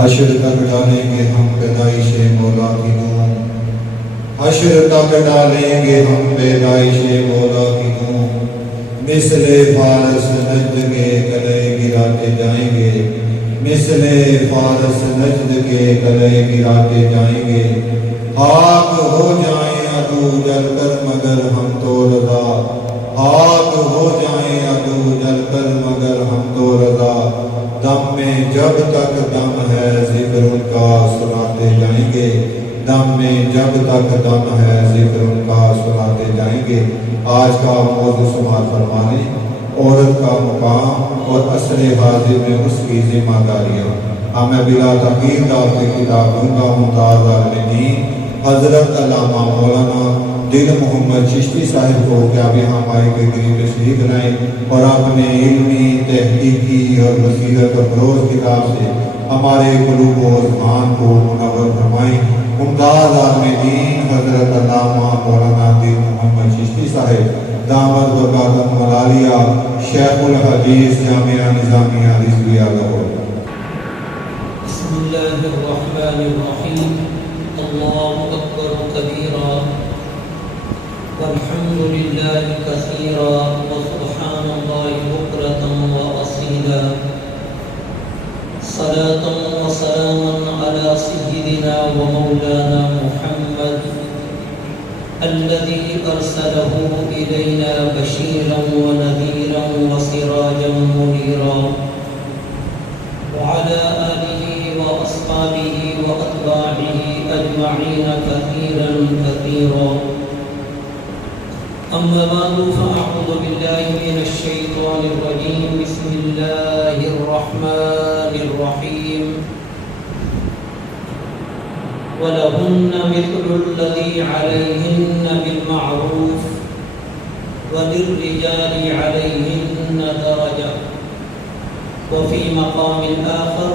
حشر تک ڈالیں گے ہم پیدائش مولا کی نور، حشر تک ڈالیں گے ہم پیدائش مولا کی نور، مثل فارس نجد کے گلے گراتے جائیں گے، مثل فارس نجد کے گلے گراتے جائیں گے، خاک ہو جائیں عدو جل کر مگر ہم تو رضا، خاک ہو جائیں عدو جل کر مگر ہم تو رضا، دم میں جب تک دم ہے ذکر ان کا سناتے جائیں گے، دم میں جب تک دم ہے ذکر ان کا سناتے جائیں گے۔ آج کا موضوع سماعت فرمانے، عورت کا مقام اور عصر حاضر میں اس کی ذمہ داریاں۔ اب میں بلا تاخیر دعوت کتاب دوں گا ممتاز عالم دین حضرت علامہ مولانا دل محمد چشتی صاحب کو کہ آپ یہاں آئے کے قریب تشریف لائیں اور اپنے علمی تحقیقی اور بصیرت اور فروز کتاب سے ہمارے قلوب و اذہان کو منور فرمائیں۔ ممتاز عالم دین حضرت علامہ مولانا دل محمد چشتی صاحب دامت برکاتہم العالیہ، شیخ الحدیث جامعہ نظامیہ رضویہ لاہور۔ بسم اللہ الرحمن الرحیم، اللہ اکبر کبیرا والحمد للہ کثیرا وسبحان اللہ بکرۃ واصیلا، صلاۃ وسلاما علی سیدنا ومولانا محمد الذي أرسله إلينا بشيرا ونذيرا وسراجا منيرا، وعلى آله وأصحابه وأتباعه أجمعين كثيرا كثيرا، أما بعد فأعوذ بالله من الشيطان الرجيم، بسم الله الرحمن الرحيم، وَلَهُنَّ مِثْلُ الَّذِي عَلَيْهِنَّ بِالْمَعْرُوفِ وَلِلرِّجَالِ عَلَيْهِنَّ دَرَجَةٌ، وَفِي مَقَامٍ آخَرٍ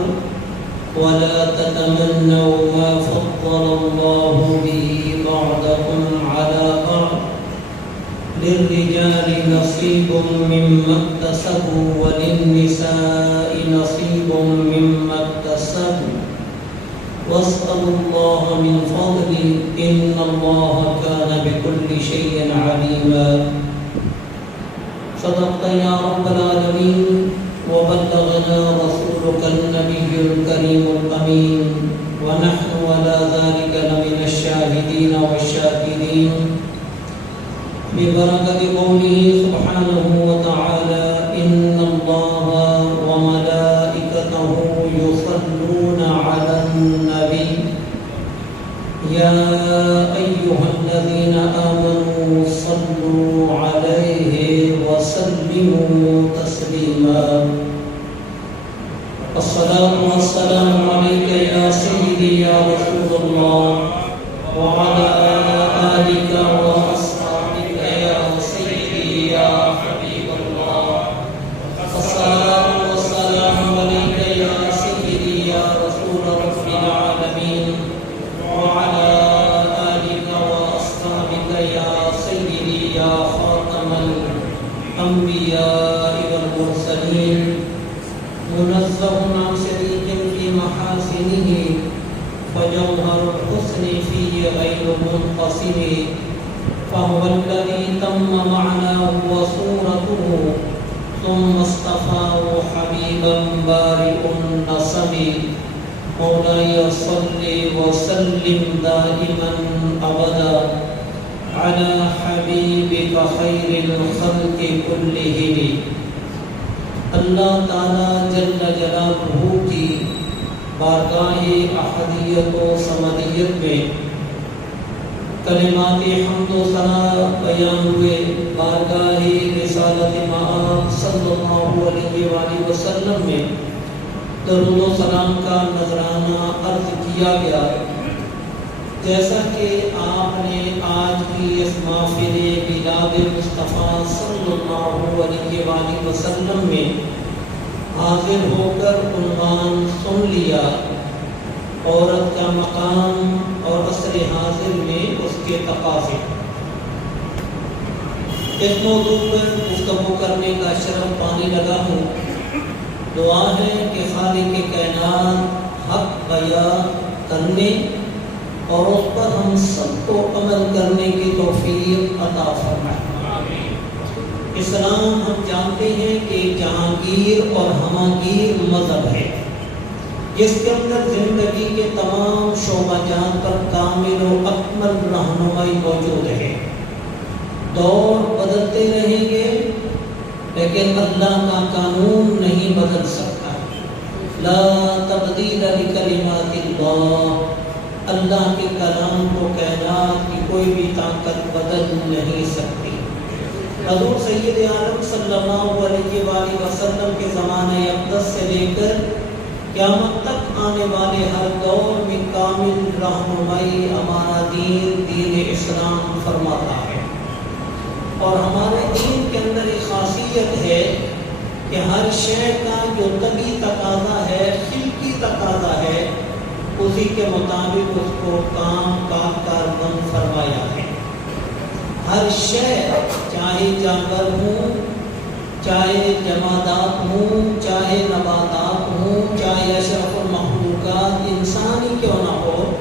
وَلَا تَتَمَنَّوْا مَا فَضَّلَ اللَّهُ بِهِ بَعْضَكُمْ عَلَى بَعْضٍ، لِلرِّجَالِ نَصِيبٌ مِّمَّا اكْتَسَبُوا وَلِلنِّسَاءِ نَصِيبٌ مِّمَّا اكْتَسَبْنَ، واسألوا الله من فضله إن الله كان بكل شيء عليما۔ صدقت يا رب العالمين، وبلغنا رسولك النبي الكريم الأمين، ونحن على ذلك لمن الشاهدين والشاكرين، ببركة قوله سبحانه وتعالى إن الله وملائكته يصلون على النبي يا أيها الذين آمنوا صلوا عليه وسلموا تسليما۔ الصلاة والسلام عليك يا سيدي يا رسول الله، وعلى آلك وأصحابك يا سيدي يا حبيب الله، الصلاة والسلام عليك يا سيدي يا رسول رب العالمين، وعلى آلك وأصحابك يا سيدي يا خاتم الأنبياء والمرسلين، منزه عن شريك في محاسنه، فجوهر الحسن فيه غير منقسم، فهو الذي تم معناه وصورته، ثم اصطفاه حبيبا بارئ النسم، مولاي صل وسلم دائما أبدا على حبيبك خير الخلق كلهم۔ اللہ تعالیٰ جل جلالہ کی بارگاہ احدیت و سمدیت میں کلمات حمد و ثنا بیان ہوئے، بارگاہ رسالت مآب صلی اللہ علیہ وآلہ وسلم میں درود و سلام کا نذرانہ عرض کیا گیا۔ جیسا کہ آپ نے آج کی اس محفل میلاد مصطفیٰ صلی اللہ علیہ وآلہ وسلم میں حاضر ہو کر عنوان سن لیا، عورت کا مقام اور عصر حاضر میں اس کے تقاضے، اس موضوع پر گفتگو کرنے کا شرف پانے لگا ہوں۔ دعا ہے کہ خالق کائنات حق بیان کرنے اور اس پر ہم سب کو عمل کرنے کی توفیق عطا فرمائے۔ اسلام ہم جانتے ہیں کہ جہانگیر اور ہماگیر مذہب ہے جس کے اندر زندگی کے تمام شعبہ جات پر کامل و اکمل رہنمائی موجود ہے۔ دور بدلتے رہیں گے لیکن اللہ کا قانون نہیں بدل سکتا۔ لا تبدیل لکلمات اللہ، اللہ کے کلام کو کائنات کی کوئی بھی طاقت بدل نہیں سکتی۔ حضور سید عالم صلی اللہ علیہ وآلہ وسلم کے زمانہ اقدس سے لے کر قیامت تک آنے والے ہر دور میں کامل رہنمائی ہمارا دین اسلام فرماتا ہے۔ اور ہمارے دین کے اندر ایک خاصیت ہے کہ ہر شے کا جو طبعی تقاضا ہے، خلقی تقاضا ہے، اسی کے مطابق اس کو کام کا کاربند فرمایا ہے۔ ہر شے، چاہے جانور ہوں، چاہے جمادات ہوں، چاہے نباتات ہوں، چاہے اشرف المخلوقات انسان ہی کیوں نہ ہو،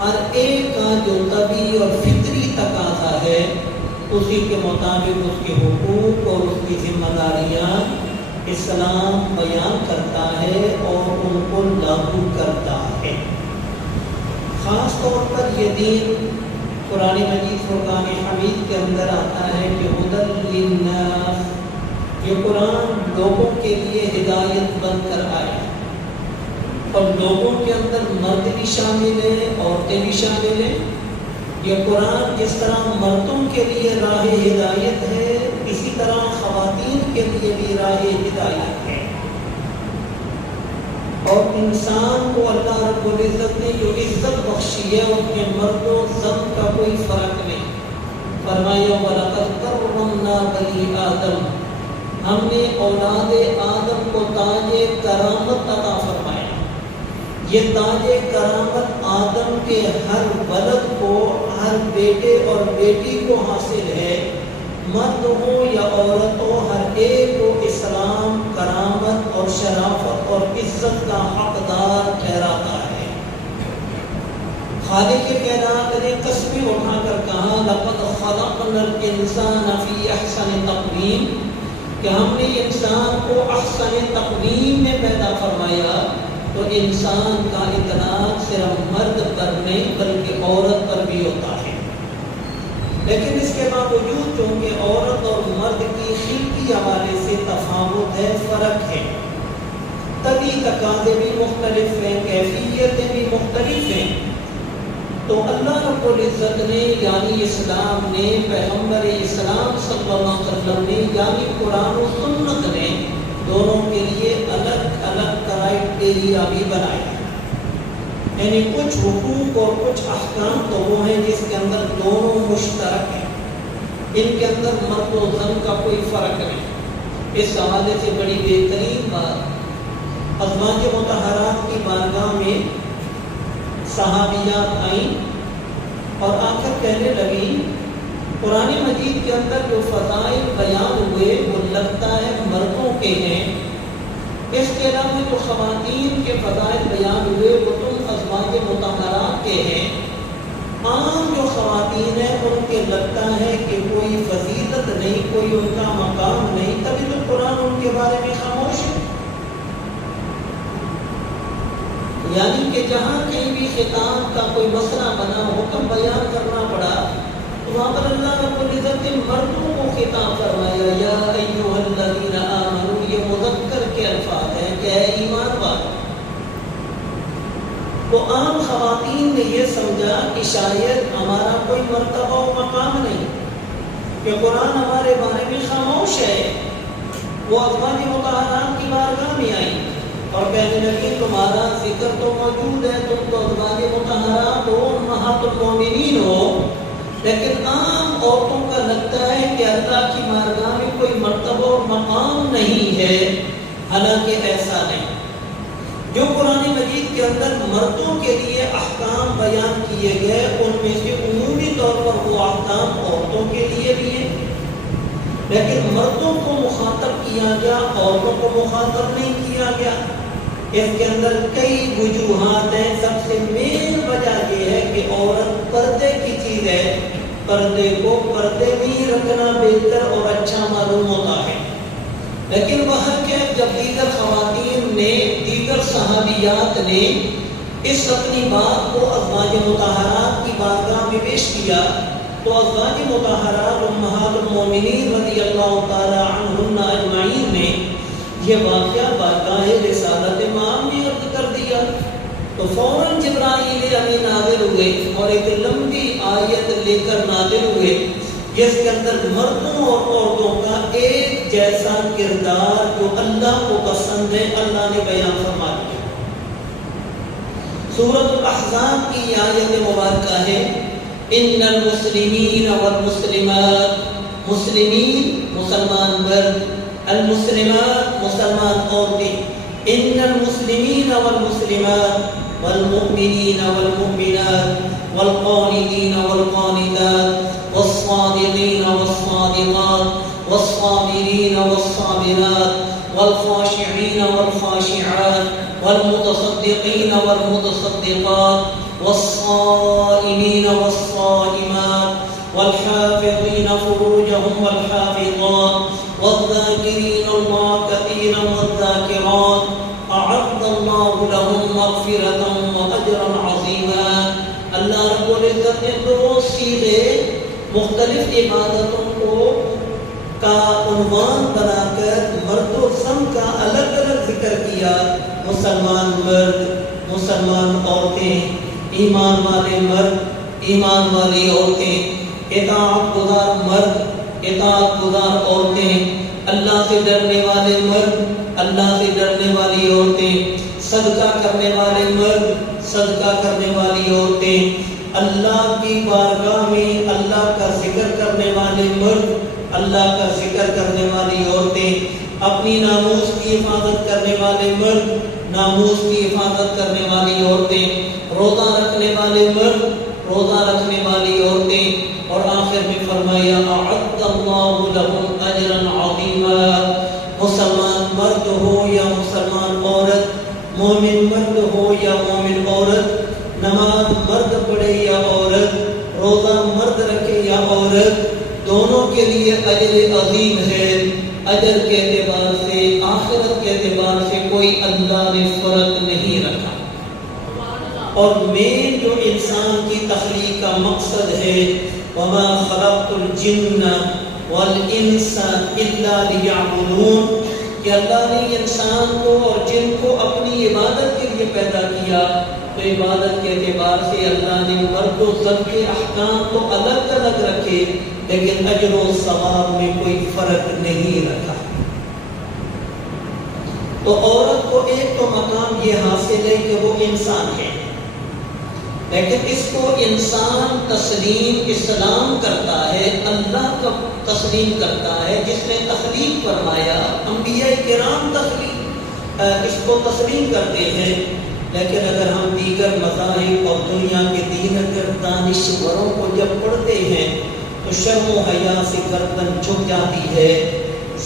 ہر ایک کا جو طبعی اور فطری تقاضا ہے اسی کے مطابق اس کے حقوق اور اس کی ذمہ داریاں اسلام بیان کرتا ہے اور ان کو لاگو کرتا ہے۔ خاص طور پر یہ دین قرآن مجید فرقان حمید کے اندر آتا ہے کہ ہدی للناس، یہ قرآن لوگوں کے لیے ہدایت بن کر آیا اور لوگوں کے اندر مرد بھی شامل ہیں، عورتیں بھی شامل ہیں۔ یہ قرآن جس طرح مردوں کے لیے راہ ہدایت ہے، اسی طرح خواتین کے لیے بھی راہ ہدایت ہے۔ اور انسان کو اللہ رب العزت نے جو عزت بخشی ہے اس میں مرد و زن کا کوئی فرق نہیں۔ فرمایا وَلَقَدْ كَرَّمْنَا بَنِي آدم، ہم نے اولاد آدم کو تاج کرامت عطا فرمایا۔ یہ تاج کرامت آدم کے ہر ولد کو، ہر بیٹے اور بیٹی کو حاصل ہے، مرد ہو یا عورت ہو، ہر ایک کو اسلام کرامت اور شرافت اور عزت کا حقدار ٹھہراتا ہے۔ خالق کائنات نے قسمیں اٹھا کر کہا لَقَدْ خَلَقْنَا الْإِنسَانَ فِي أَحْسَنِ تَقْوِيمٍ، کہ ہم نے انسان کو احسن تقویم میں پیدا فرمایا۔ تو انسان کا اطلاق صرف مرد پر نہیں بلکہ عورت پر بھی ہوتا ہے، لیکن اس کے باوجود چونکہ عورت اور مرد کی خلقی حوالے سے تفاوت ہے، فرق ہے، طبعی تقاضے بھی مختلف ہیں، کیفیتیں بھی مختلف ہیں، تو اللہ رب العزت نے یعنی اسلام نے، پیغمبر اسلام صلی اللہ علیہ وسلم نے یعنی قرآن و سنت نے دونوں کے لیے الگ الگ کرائٹیریا بھی بنایا۔ یعنی کچھ حقوق اور کچھ احکام تو وہ ہیں جس کے اندر دونوں مشترک ہیں، ان کے اندر مرد و زن کا کوئی فرق نہیں۔ اس حوالے سے بڑی بہترین بات، ازواج مطہرات کی بارگاہ میں صحابیات آئیں اور آ کر کہنے لگی قرآن مجید کے اندر جو فضائل بیان ہوئے وہ لگتا ہے مردوں کے ہیں، اس کے علاوہ جو خواتین کے فضائل بیان ہوئے وہ تم ازواج مطہرات کے ہیں۔ عام جو خواتین ہیں ان کے لگتا ہے کہ کوئی فضیلت نہیں، کوئی ان کا مقام نہیں، تبھی تو قرآن ان کے بارے میں خاموش ہے۔ یعنی کہ جہاں کہیں بھی خطاب کا کوئی مسئلہ بنا، حکم بیان کرنا پڑا، تو وہاں پر اللہ رب العزت نے مردوں کو خطاب فرمایا، یا ایھا الذین آمنوا، یہ مذکر کے الفاظ ہیں کہ اے ایمان والو۔ تو عام خواتین نے یہ سمجھا کہ شاید ہمارا کوئی مرتبہ و مقام نہیں، کہ قرآن ہمارے بارے میں خاموش ہے۔ وہ ازواج مطہرات کی بارگاہ میں آئیں اور کہنے لگی تمہارا ذکر تو موجود ہے، تم تو ازواج مطہرات ہو، امہات المومنین ہو، لیکن عام عورتوں کا لگتا ہے کہ اللہ کی بارگاہ میں کوئی مرتبہ اور مقام نہیں ہے، حالانکہ ایسا نہیں۔ جو قرآن مجید کے اندر مردوں کے لیے احکام بیان کیے گئے ان میں سے عمومی طور پر وہ احکام عورتوں کے لیے بھی ہیں، لیکن مردوں کو مخاطب کیا گیا، عورتوں کو مخاطب نہیں کیا گیا۔ اس کے اندر کئی وجوہات ہیں. سب سے مین وجہ یہ ہے کہ عورت پردے کی چیز ہے. پردے کو پردے میں ہی رکھنا بہتر اور اچھا معلوم ہوتا ہے. لیکن وہاں کے جب دیگر خواتین نے، دیگر صحابیات نے اس اپنی بات کو ازواج مطہرات کی بارگاہ میں پیش کیا تو ازواج مطہرات امہات المومنین رضی اللہ تعالی عنہن اجمعین نے یہ واقعہ بارگاہ رسالت مآب میں عرض کر دیا. تو فوراً جبرائیل امین نازل ہوئے اور ایک لمبی آیت لے کر نازل ہوئے جس کے اندر مردوں اور عورتوں کا ایک جیسا کردار جو اللہ کو پسند ہے اللہ نے بیان فرما دیا. سورۃ الاحزاب کی آیت مبارکہ ہے ان المسلمین والمسلمات، مسلمین مسلمان مرد، المسلمات مسلمان عورتیں، ان المسلمین والمسلمات والمؤمنین والمؤمنات والقانتین والقانتات والصادقین والصادقات والصابرین والصابرات والخاشعین والخاشعات والمتصدقین والمتصدقات والصائمین والصائمات والحافظین فروجهم والحافظات والذاکرین اللہ کثیرا والذاکرات اعد اللہ لهم مغفرۃ واجرا عظیما. اللہ رب العزت نے دو سیدھے مختلف عبادتوں کو کا عنوان بنا کر مرد و زن کا الگ الگ ذکر کیا. مسلمان مرد، مسلمان عورتیں، ایمان والے مرد، ایمان والی عورتیں، اطاعت گزار مرد، اطاعت گزار عورتیں، اللہ سے ڈرنے والے مرد، اللہ سے ڈرنے والی عورتیں، صدقہ کرنے والے مرد، صدقہ کرنے والی عورتیں، اللہ کی بارگاہ میں اللہ کا ذکر کرنے والے مرد، اللہ کا ذکر کرنے والی عورتیں، اپنی ناموس کی حفاظت کرنے والے مرد، ناموس کی حفاظت کرنے والی عورتیں، روزہ رکھنے والے مرد، روزہ رکھنے والی عورتیں، اور آخر میں فرمایا اعد اللہ لهم اجرا عظیما. مسلمان مرد ہو یا مسلمان عورت، مومن مرد ہو یا مومن عورت، نماز مرد پڑھے یا عورت، روزہ مرد رکھے یا عورت، دونوں کے لیے اجر عظیم ہے. اجر کے اعتبار سے، آخرت کے اعتبار سے کوئی اللہ نے فرق نہیں رکھا. اور مین جو انسان کی تخلیق کا مقصد ہے وما خلقت الجن والانس الا ليعبدون، کہ اللہ نے انسان کو اور جن کو اپنی عبادت کے لیے پیدا کیا. تو عبادت کے اعتبار سے اللہ نے مرد و زن کے احکام کو الگ الگ رکھے لیکن اجر و ثواب میں کوئی فرق نہیں رکھا. تو عورت کو ایک تو مقام یہ حاصل ہے کہ وہ انسان ہے، لیکن اس کو انسان تسلیم اسلام کرتا ہے، اللہ کا تسلیم کرتا ہے جس نے تخلیق فرمایا. انبیاء کرام اس کو تسلیم کرتے ہیں. لیکن اگر ہم دیگر مذاہب اور دنیا کے دیگر دانشوروں کو جب پڑھتے ہیں تو شرم و حیا سے گردن جھک جاتی ہے.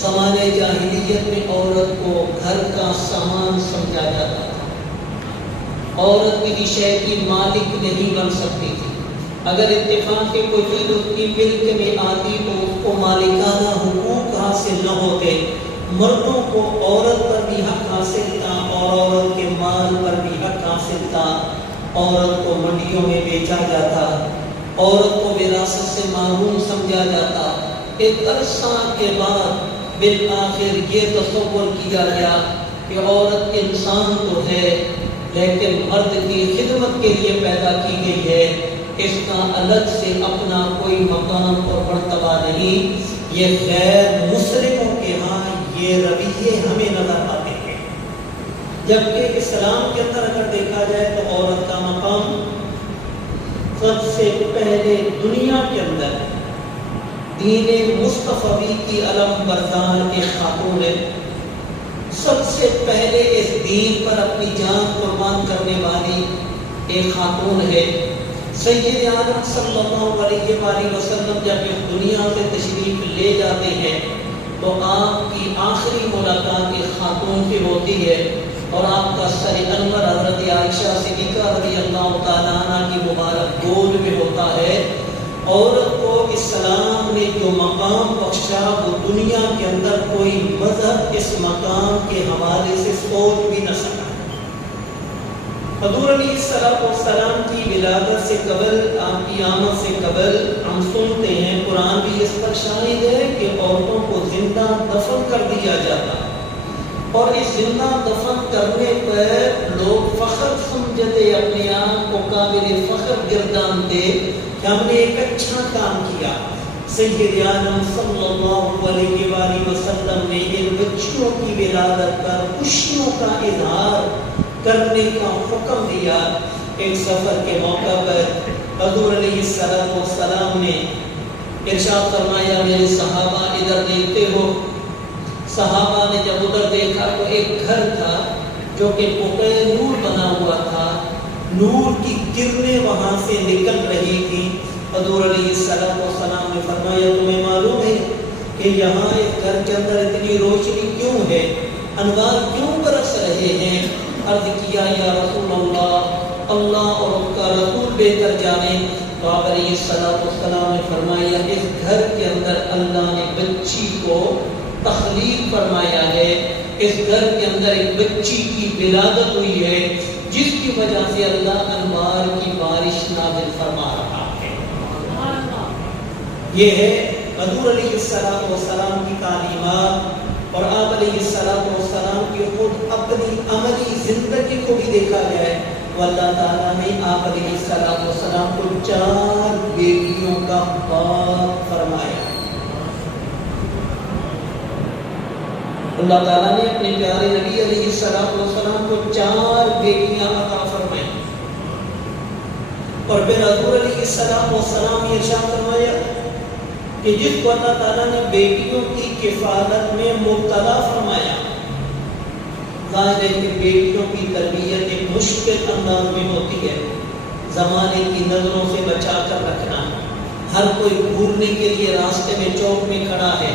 زمانے جاہلیت میں عورت کو گھر کا سامان سمجھا جاتا تھا. عورت کسی شے کی مالک نہیں بن سکتی تھی. اگر اتفاق سے کوئی چیز اس کی ملک میں آتی تو اس کو مالکانہ حقوق حاصل نہ ہوتے. مردوں کو عورت پر بھی حق حاصل تھا اور عورت کے مال پر بھی حق حاصل تھا. عورت کو منڈیوں میں بیچا جاتا، عورت کو وراثت سے محروم سمجھا جاتا. ایک عرصہ کے بعد بالآخر یہ تصور کیا گیا کہ عورت انسان تو ہے لیکن مرد کی خدمت کے لیے پیدا کی گئی ہے، اس کا الگ سے اپنا کوئی مقام اور مرتبہ نہیں. یہ غیر مسلموں کے ہاں یہ رویے ہمیں نظر آتے ہیں، جبکہ اسلام کے اندر اگر دیکھا جائے تو عورت کا مقام سب سے پہلے دنیا کے اندر دین مصطفی کی علم بردار ایک خاتون ہے. سب سے پہلے اس دین پر اپنی جان قربان کرنے والی ایک خاتون ہے. سید عالم صلی اللہ علیہ وآلہ وسلم جب اس دنیا سے تشریف لے جاتے ہیں تو آپ کی آخری ملاقات ایک خاتون سے ہوتی ہے اور آپ کا سر انور حضرت عائشہ صدیقہ رضی اللہ تعالیٰ عنہ کی مبارک گود میں ہوتا ہے۔ عورت کو اسلام نے جو مقام بخشا وہ دنیا کے اندر کوئی مذہب اس مقام کے حوالے سے سوچ بھی نہ سکا۔ حضور علیہ السلام کی ولادت سے قبل، آپ کی آمد سے قبل ہم سنتے ہیں، قرآن بھی اس پر شاہد ہے کہ عورتوں کو زندہ دفن کر دیا جاتا، اور اس زندہ دفن کرنے پر لوگ فخر سمجھتے، اپنے آپ کو قابل فخر گردانتے کہ ہم نے ایک اچھا کام کیا۔ سید عالم صلی اللہ علیہ وآلہ وسلم نے ان بچیوں کی ولادت پر خوشیوں کا اظہار کرنے کا حکم دیا۔ ایک سفر کے موقع پر حضور علیہ السلام نے ارشاد فرمایا، میرے صحابہ ادھر دیکھتے ہو۔ صحابہ نے جب ادھر دیکھا تو ایک گھر تھا جو کہ پوکے نور بنا ہوا تھا، نور کی کرنیں وہاں سے نکل رہی تھی۔ حضور علیہ السلام نے فرمایا، تمہیں معلوم ہے کہ یہاں اس گھر کے اندر اتنی روشنی کیوں ہے، انوار کیوں برس رہے ہیں؟ عرض کیا، یا رسول اللہ، اللہ اور اس کا رسول بہتر جانے۔ تو آپ علیہ السلام نے فرمایا، اس گھر کے اندر اللہ نے بچی کو تخلیق فرمایا ہے، اس گھر کے اندر ایک بچی کی ولادت ہوئی ہے، جس کی وجہ سے اللہ انوار کی بارش نازل فرما رہا ہے۔ یہ ہے حضور علیہ السلام کی تعلیمات، اور آپ علیہ السلام کی خود اپنی عملی زندگی کو بھی دیکھا جائے تو اللہ تعالیٰ نے آپ علیہ السلام کو 4 بیٹیوں کا باپ فرمایا۔ اللہ تعالیٰ نے اپنے پیارے نبی علیہ السلام کو 4 بیٹیاں عطا فرمائیں، اور پھر حضور علیہ السلام نے ارشاد فرمایا کہ جس کو اللہ تعالیٰ نے بیٹیوں کی کفالت میں مبتلا فرمایا، ظاہر ہے کہ بیٹیوں کی تربیت ایک مشکل انداز میں ہوتی ہے، زمانے کی نظروں سے بچا کر رکھنا۔ ہر کوئی گھورنے کے لیے راستے میں چوک میں کھڑا ہے،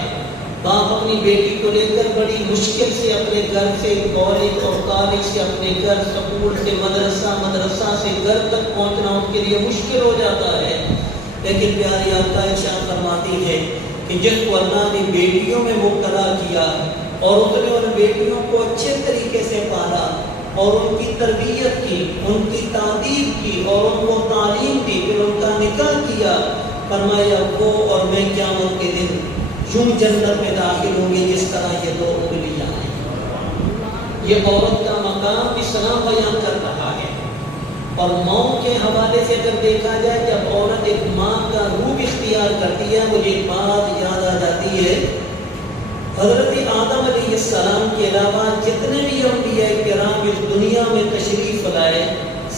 باپ اپنی بیٹی کو لے کر بڑی مشکل سے اپنے گھر سے کالج، اور کالج سے اپنے گھر، سکول سے مدرسہ، مدرسہ سے گھر تک پہنچنا اس کے لیے مشکل ہو جاتا ہے۔ لیکن پیاری آقا ارشاد فرماتی ہے کہ جس کو اللہ نے بیٹیوں میں مبتلا کیا اور اس نے ان بیٹیوں کو اچھے طریقے سے پالا اور ان کی تربیت کی، ان کی تعلیم کی اور ان کو تعلیم دی، پھر ان کا نکاح کیا، فرمایا وہ اور میں قیامت کے دن یوں جنت میں داخل ہوں گے جس طرح یہ 2 انگلیاں ہیں۔ یہ عورت کا مقام اسلام بیان کر رہا ہے۔ اور ماں کے حوالے سے اگر دیکھا جائے، جب عورت ایک ماں کا روپ اختیار کرتی ہے، مجھے ایک بات یاد آ جاتی ہے، حضرت آدم علیہ السلام کے علاوہ جتنے بھی انبیاء کرام اس دنیا میں تشریف لائے،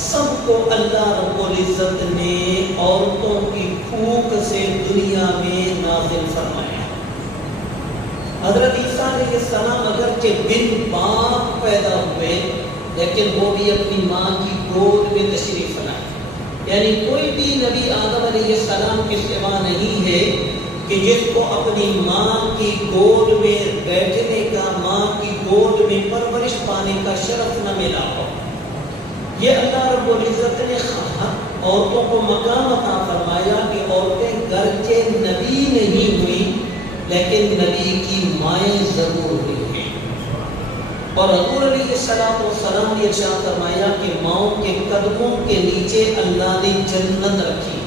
سب کو اللہ رب العزت نے عورتوں کی پھوک سے دنیا میں نازل فرمایا۔ حضرت عیسیٰ علیہ السلام اگرچہ بن باپ پیدا ہوئے، لیکن وہ بھی اپنی ماں کی گود میں تشریف لائے۔ یعنی کوئی بھی نبی آدم علیہ السلام کے سوا نہیں ہے کہ جس کو اپنی ماں کی گود میں بیٹھنے کا، ماں کی گود میں پرورش پانے کا شرف نہ ملا ہو۔ یہ اللہ رب العزت نے عورتوں کو مقام عطا فرمایا کہ عورتیں گرچہ نبی نہیں ہوئی لیکن نبی کی مائیں ضرور ہوئی ہیں۔ اور حضور علیہ السلام نے ارشاد فرمایا کہ ماؤں کے قدموں کے نیچے اللہ نے جنت رکھی،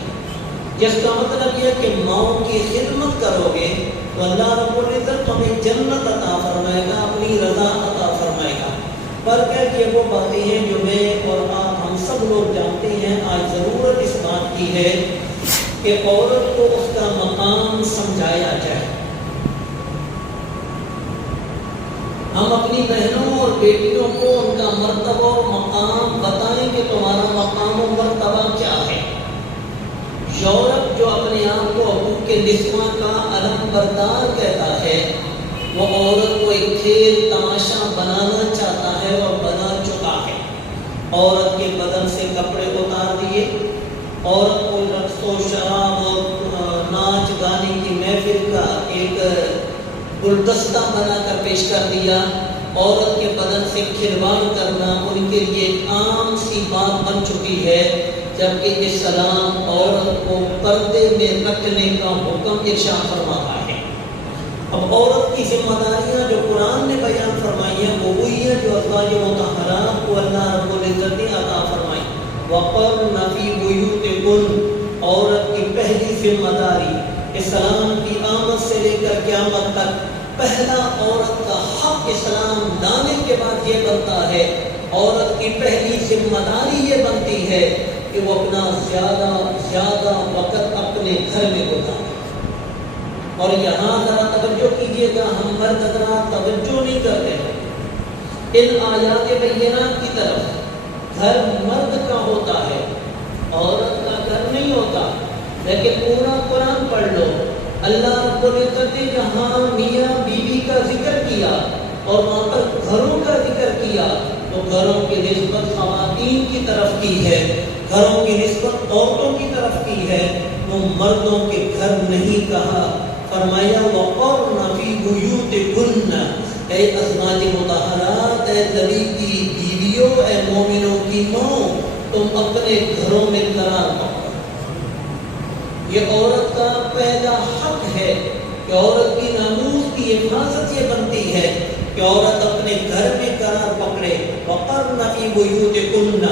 جس کا مطلب یہ کہ ماؤں کی خدمت کرو گے تو اللہ رب العزت تمہیں جنت عطا فرمائے گا، اپنی رضا عطا فرمائے گا۔ پر کہ وہ باتیں ہیں جو میں اور آپ ہم سب لوگ جانتے ہیں، آج ضرورت اس بات کی ہے کہ عورت کو اس کا مقام سمجھایا جائے۔ ہم اپنی بہنوں اور بیٹیوں کو ان کا مرتبہ اور مقام بتائیں کہ تمہارا مقام و مرتبہ کیا ہے۔ یورپ جو اپنے آپ کو حقوق نسواں کا علم بردار کہتا ہے، وہ عورت کو ایک کھیل تماشا بنانا چاہتا ہے اور بنا چکا ہے۔ عورت کے بدن سے کپڑے اتار دیے، عورت کو رقص و شراب اور ناچ گانے کی محفل کا ایک گلدستہ بنا کر پیش کر دیا، عورت کے بدن سے کھلواڑ کرنا ان کے لیے ایک عام سی بات بن چکی ہے، جبکہ اسلام عورت کو پردے میں رکھنے کا حکم ارشاد فرماتا ہے۔ اب عورت کی ذمہ داریاں جو قرآن نے بیان فرمائی ہیں وہ وہی ہیں جو ازواج مطہرات کو اللہ رب العزت نے عطا فرمائی۔ وَقَرْنَ فِي بُيُوتِكُنَّ، عورت کی پہلی ذمہ داری اسلام کی آمد سے لے کر قیامت تک پہلا عورت کا حق اسلام لانے کے بعد یہ بنتا ہے، عورت کی پہلی ذمہ داری یہ بنتی ہے کہ وہ اپنا زیادہ وقت اپنے گھر میں گزارے۔ اور یہاں ذرا توجہ کیجیے گا، ہم مرد حضرات توجہ نہیں کر رہے ان آیات بینات کی طرف۔ گھر مرد کا ہوتا ہے، عورت کا گھر نہیں ہوتا۔ لیکن پورا قرآن پڑھ لو، اللہ رب العزت نے جہاں میاں بیوی کا ذکر کیا اور وہاں پر گھروں کا ذکر کیا تو گھروں کی نسبت خواتین کی طرف کی ہے، گھروں کی نسبت عورتوں کی طرف کی ہے، وہ مردوں کے گھر نہیں کہا۔ فرمایا وَقَرْنَ فِي بُيُوتِكُنَّ، اے ازواج مطہرات، اے نبی کی بیویوں، اے مومنوں کی ماں، تم اپنے گھروں میں قرار پاؤ۔ یہ عورت کا پہلا حق ہے کہ عورت کی ناموس کی حفاظت یہ بنتی ہے کہ عورت اپنے گھر میں قرار پکڑے۔ وَقَرْنَ فِي بُيُوتِكُنَّ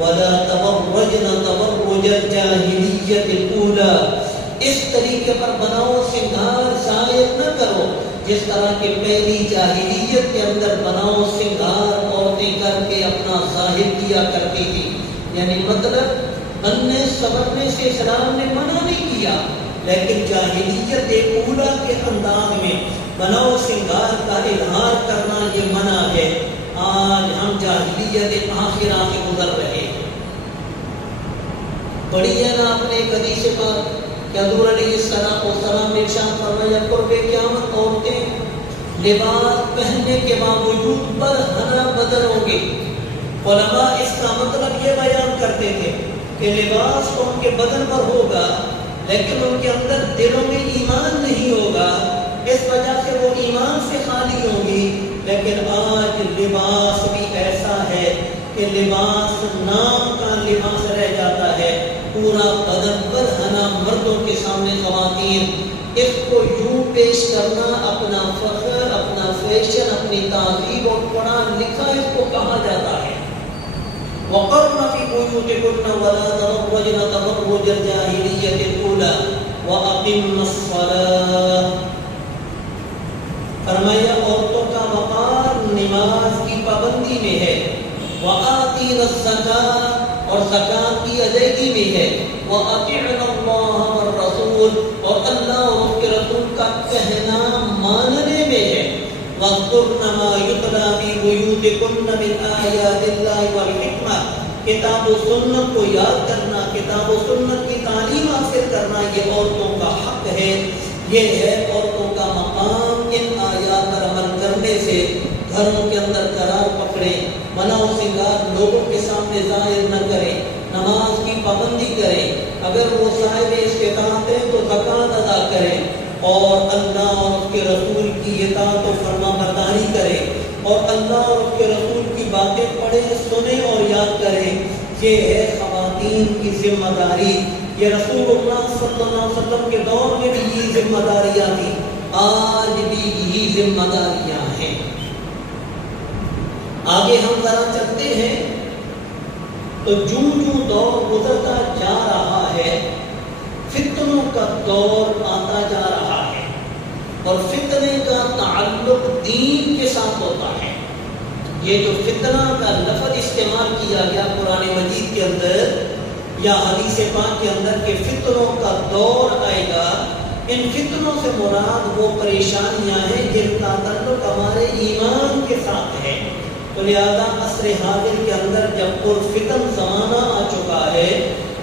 وَلَا تَبَرَّجْنَ تَبَرُّجَ الْجَاهِلِيَّةِ الْأُولَىٰ، اس طریقے پر بناؤ سنگھار زائد نہ کرو جس طرح کہ پہلی جاہلیت کے اندر بناؤ سنگھار عورتیں کر کے اپنا ظاہر کیا کرتی تھی۔ یعنی مطلب بننے سورنے سے اسلام نے منع نہیں کیا، لیکن جاہلیت اولا کے انداز میں بناؤ سنگار کا اظہار کرنا یہ منع ہے۔ آج ہم جاہلیت آخرہ سے گزر رہے ہیں۔ پڑھی ہے نا آپ نے ایک حدیث پاک کہ حضور علیہ السلام نے ارشاد فرمایا قرب قیامت عورتیں لباس پہننے کے باوجود برہنہ بدن ہوں گی۔ علماء اس کا مطلب یہ بیان کرتے تھے کہ لباس تو ان کے بدن پر ہوگا لیکن ان کے اندر دلوں میں ایمان نہیں ہوگا، اس وجہ سے وہ ایمان سے خالی ہوں گی۔ لیکن آج لباس بھی ایسا ہے کہ لباس نام کا لباس رہ جاتا ہے، پورا بدن برہنہ مردوں کے سامنے خواتین اس کو یوں پیش کرنا اپنا فخر، اپنا فیشن، اپنی تعظیم اور پڑھا لکھا اس کو کہا جاتا ہے۔ وَقَرْنَ فِي بُيُوتِكُنَّ وَلَا تَبَرَّجْنَ تَبَرُّجَ الْجَاهِلِيَّةِ الْأُولَىٰ وَأَقِمْنَ الصَّلَاةَ، فرمایا عورتوں کا وقار نماز کی پابندی میں ہے، وَآتِينَ الزَّكَاةَ، اور زکات کی ادائیگی میں ہے، وَأَطِعْنَ اللَّهَ وَالرَّسُولَ، اور اللہ اور اس کے رسول کا کہنا ماننے میں ہے، وَاذْكُرْنَ مَا يُتْلَىٰ فِي بُيُوتِكُنَّ مِنْ آيَاتِ اللَّهِ وَالْحِكْمَةِ، کتاب و سنت کو یاد کرنا، کتاب و سنت کی تعلیم حاصل کرنا یہ عورتوں کا حق ہے، یہ ہے عورتوں کا مقام۔ ان آیات پر عمل کرنے سے گھروں کے اندر قرار پکڑے، بناؤ سنگار لوگوں کے سامنے ظاہر نہ کرے، نماز کی پابندی کرے، اگر وہ صاحب استطاعت ہے تو زکات ادا کرے، اور اللہ اور اس کے رسول کی اطاعت و فرما برداری کرے، اور اللہ اور اس کے رسول کی باتیں پڑھے، سنے اور یاد کرے۔ یہ ہے خواتین کی ذمہ داری۔ یہ رسول اللہ صلی اللہ علیہ وسلم کے دور میں بھی یہ ذمہ داریاں تھیں، آج بھی یہی ذمہ داریاں ہیں۔ آگے ہم ذرا چلتے ہیں تو جو دور گزرتا جا رہا ہے فتنوں کا دور آتا جا رہا ہے، اور فتنے کا تعلق دین کے ساتھ ہوتا ہے۔ یہ جو فتنہ کا لفظ استعمال کیا گیا قرآن مجید کے اندر یا حدیث پاک کے اندر کہ فتنوں کا دور آئے گا، ان فتنوں سے مراد وہ پریشانیاں ہیں جن کا تعلق ہمارے ایمان کے ساتھ ہے۔ تو لہذا عصر حاضر کے اندر جب پرفتن زمانہ آ چکا ہے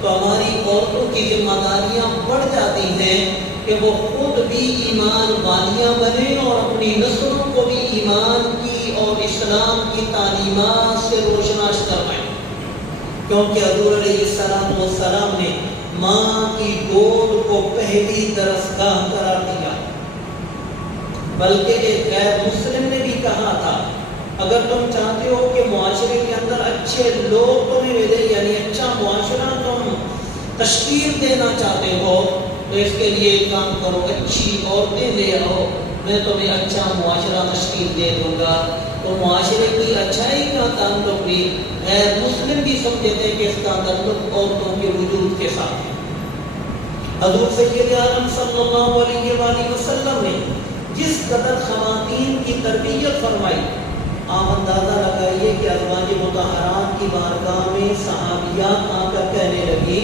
تو ہماری عورتوں کی ذمہ داریاں بڑھ جاتی ہیں کہ وہ خود بھی ایمان والیاں بنیں اور اپنی نسلوں کو بھی ایمان کی اور اسلام کی تعلیمات سے روشناس کروائیں، کیونکہ حضور علیہ السلام نے ماں کی گود کو پہلی درسگاہ قرار دیا، بلکہ ایک غیر مسلم نے بھی کہا تھا اگر تم چاہتے ہو کہ معاشرے کے اندر اچھے لوگ تمہیں ملے، یعنی اچھا معاشرہ تم تشکیل دینا چاہتے ہو، تو اس کے لیے ایک کام کرو، اچھی عورتیں لے آؤ، میں تمہیں اچھا معاشرہ تشکیل دے دوں گا۔ تو معاشرے کی اچھائی کا تعلق بھی غیر مسلم بھی سمجھتے کہ اس کا تعلق عورتوں کے وجود کے ساتھ ہے۔ حضور سید عالم صلی اللہ علیہ وآلہ وسلم نے جس قدر خواتین کی تربیت فرمائی، آپ اندازہ لگائیے کہ ازواج مطہرات کی بارگاہ میں صحابیات آ کر کہنے لگی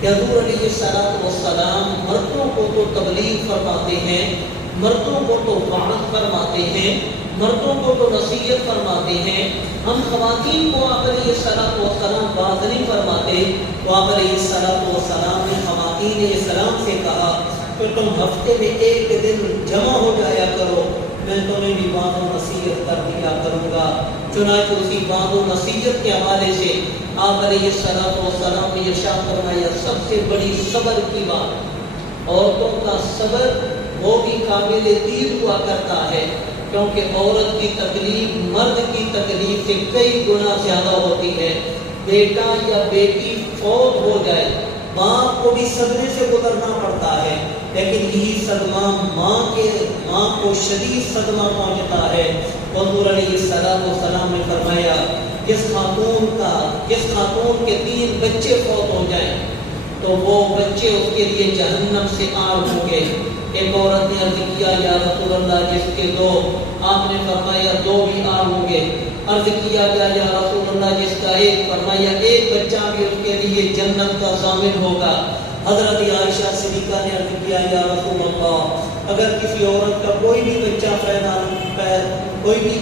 کہ حضور علیہ السلام مردوں کو تو تبلیغ فرماتے ہیں، مردوں کو تو وعظ فرماتے ہیں، مردوں کو تو نصیحت فرماتے ہیں، ہم خواتین کو آپ علیہ السلام باز نہیں فرماتے۔ تو آپ علیہ السلام نے خواتین اسلام سے کہا کہ تم ہفتے میں ایک دن جمع ہو جایا کرو، میں تمہیں بھی باز و نصیحت کر دیا کروں گا۔ چنانچہ اسی باز و نصیحت کے حوالے سے آپ علیہ السلام نے ارشاد فرمایا، سب سے بڑی صبر کی بات، عورتوں کا صبر وہ بھی قابل دید ہوا کرتا ہے، کیونکہ عورت کی تکلیف مرد کی تکلیف سے کئی گنا زیادہ ہوتی ہے۔ بیٹا یا بیٹی فوت ہو جائے، باپ کو بھی صدمے سے گزرنا پڑتا ہے، لیکن یہی صدمہ ماں کو شدید صدمہ پہنچتا ہے۔ حضور علیہ السلام نے فرمایا، جس خاتون کے 3 بچے فوت ہو جائیں تو وہ بچے اس کے لیے جہنم سے آر ہوں گے۔ ایک عورت نے عرض کیا، یا رسول اللہ جس کے 2، آپ نے فرمایا 2 بھی آر ہوں گے۔ عرض کیا گیا، یا رسول اللہ جس کا 1، فرمایا 1 بچہ بھی اس کے لیے جنت کا ضامن ہوگا۔ حضرت عائشہ صدیقہ نے عرض کیا، یا رسول اللہ اگر کسی عورت کا کوئی بھی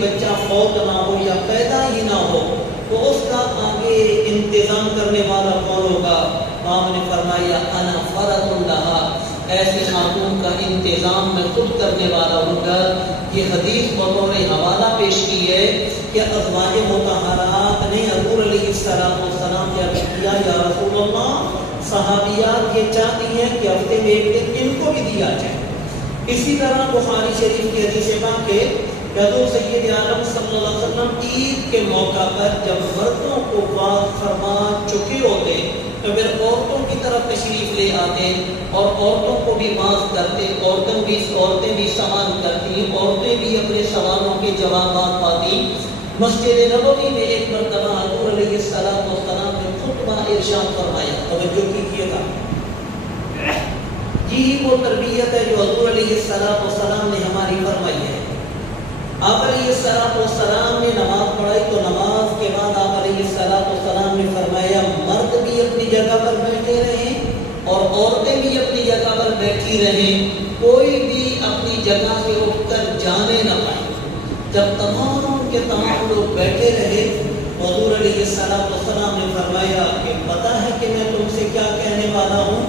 بچہ فوت نہ ہو یا پیدا ہی نہ ہو تو اس کا آگے انتظام کرنے والا کون ہوگا؟ آپ نے فرمایا، انا فرط لہا، ایسے خاتون کا انتظام میں خود کرنے والا ہوں گا۔ یہ حدیث بطور حوالہ پیش کی ہے کہ ازواج مطہرات نے حضور علیہ السلام کیا کیا، یا رسول اللہ صحابیات یہ چاہتی ہیں کہ ہفتے میں ایک دن ان کو بھی دیا جائے۔ اسی طرح بخاری شریف کی حدیث پاک ہے کہ حضور سید عالم صلی اللہ علیہ وسلم عید کے موقع پر جب مردوں کو بات فرما چکے ہوتے تو پھر عورتوں کی طرف تشریف لے آتے اور عورتوں کو بھی بات کرتے، عورتیں بھی سوال کرتی، عورتیں بھی اپنے سوالوں کے جوابات پاتی۔ مسجد نبوی میں ایک مرتبہ حضور علیہ السلام نے خطبہ ارشاد فرمایا، توجہ کیجیے گا، یہی وہ تربیت ہے جو حضور علیہ السلام نے ہماری فرمائی ہے۔ آپ علیہ السلام نے نماز پڑھائی تو نماز کے بعد آپ علیہ السلام نے فرمایا، مرد بھی اپنی جگہ پر بیٹھے رہیں اور عورتیں بھی اپنی جگہ پر بیٹھی رہیں، کوئی بھی اپنی جگہ سے اٹھ کر جانے نہ پائے۔ جب تمام کے تمام لوگ بیٹھے رہے، حضور علیہ السلام نے فرمایا کہ پتہ ہے کہ میں تم سے کیا کہنے والا ہوں؟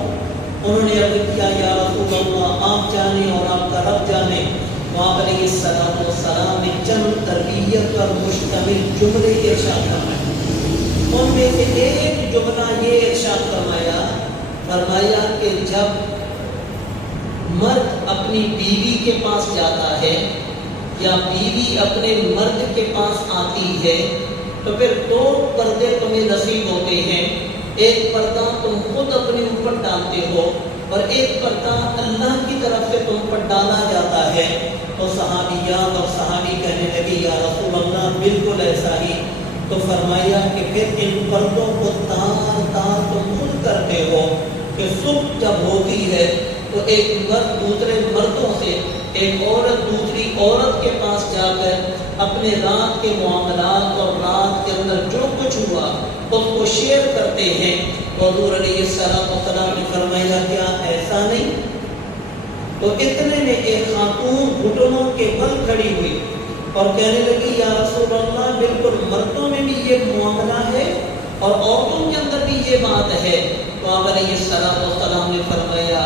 انہوں نے عرض کیا، یا رسول اللہ آپ جانے اور آپ کا رب جانے۔ آپ علیہ السلام نے چند تربیت پر مشتمل جملے ارشاد فرمائے، ان میں سے ایک جملہ یہ ارشاد فرمایا کہ جب مرد اپنی بیوی کے پاس جاتا ہے یا بیوی اپنے مرد کے پاس آتی ہے تو پھر 2 پردے تمہیں نصیب ہوتے ہیں، ایک پردہ تم خود اپنے اوپر ڈالتے ہو اور ایک پردہ اللہ کی طرف سے تم پر ڈالا جاتا ہے۔ تو صحابیات اور صحابی کہنے لگے، یا رسول اللہ بالکل ایسا ہی۔ تو فرمایا کہ پھر ان پردوں کو تار تم خود کرتے ہو کہ صبح جب ہوتی ہے تو ایک مرد دوسرے مردوں سے، ایک عورت دوسری عورت کے پاس جا کر اپنے رات کے معاملات اور رات کے اندر جو کچھ ہوا اس کو شیئر کرتے ہیں۔ حضور علیہ السلام نے فرمایا، کیا ایسا نہیں؟ تو اتنے میں ایک خاتون گھٹنوں کے بل کھڑی ہوئی اور کہنے لگی، یا رسول اللہ بالکل مردوں میں بھی یہ معاملہ ہے اور عورتوں کے اندر بھی یہ بات ہے۔ تو آپ علیہ السلام نے فرمایا،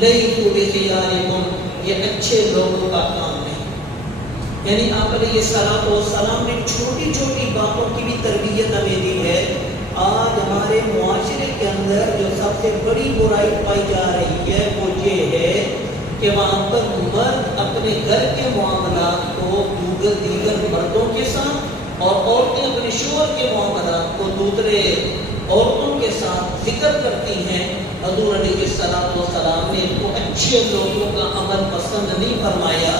لیسوا بخیارکم، یہ اچھے لوگوں کا کام نہیں۔ یعنی آپ علیہ السلام نے چھوٹی چھوٹی باتوں کی بھی تربیت ہمیں دی ہے۔ آج ہمارے معاشرے کے اندر جو سب سے بڑی برائی پائی جا رہی ہے وہ یہ ہے کہ وہاں پر مرد اپنے گھر کے معاملات کو دیگر مردوں کے ساتھ اور عورتیں اپنے شوہر کے معاملات کو دوسرے عورتوں کے ساتھ ذکر کرتی ہیں. حضور علیہ السلام نے اس کو اچھے لوگوں کا عمل پسند نہیں فرمایا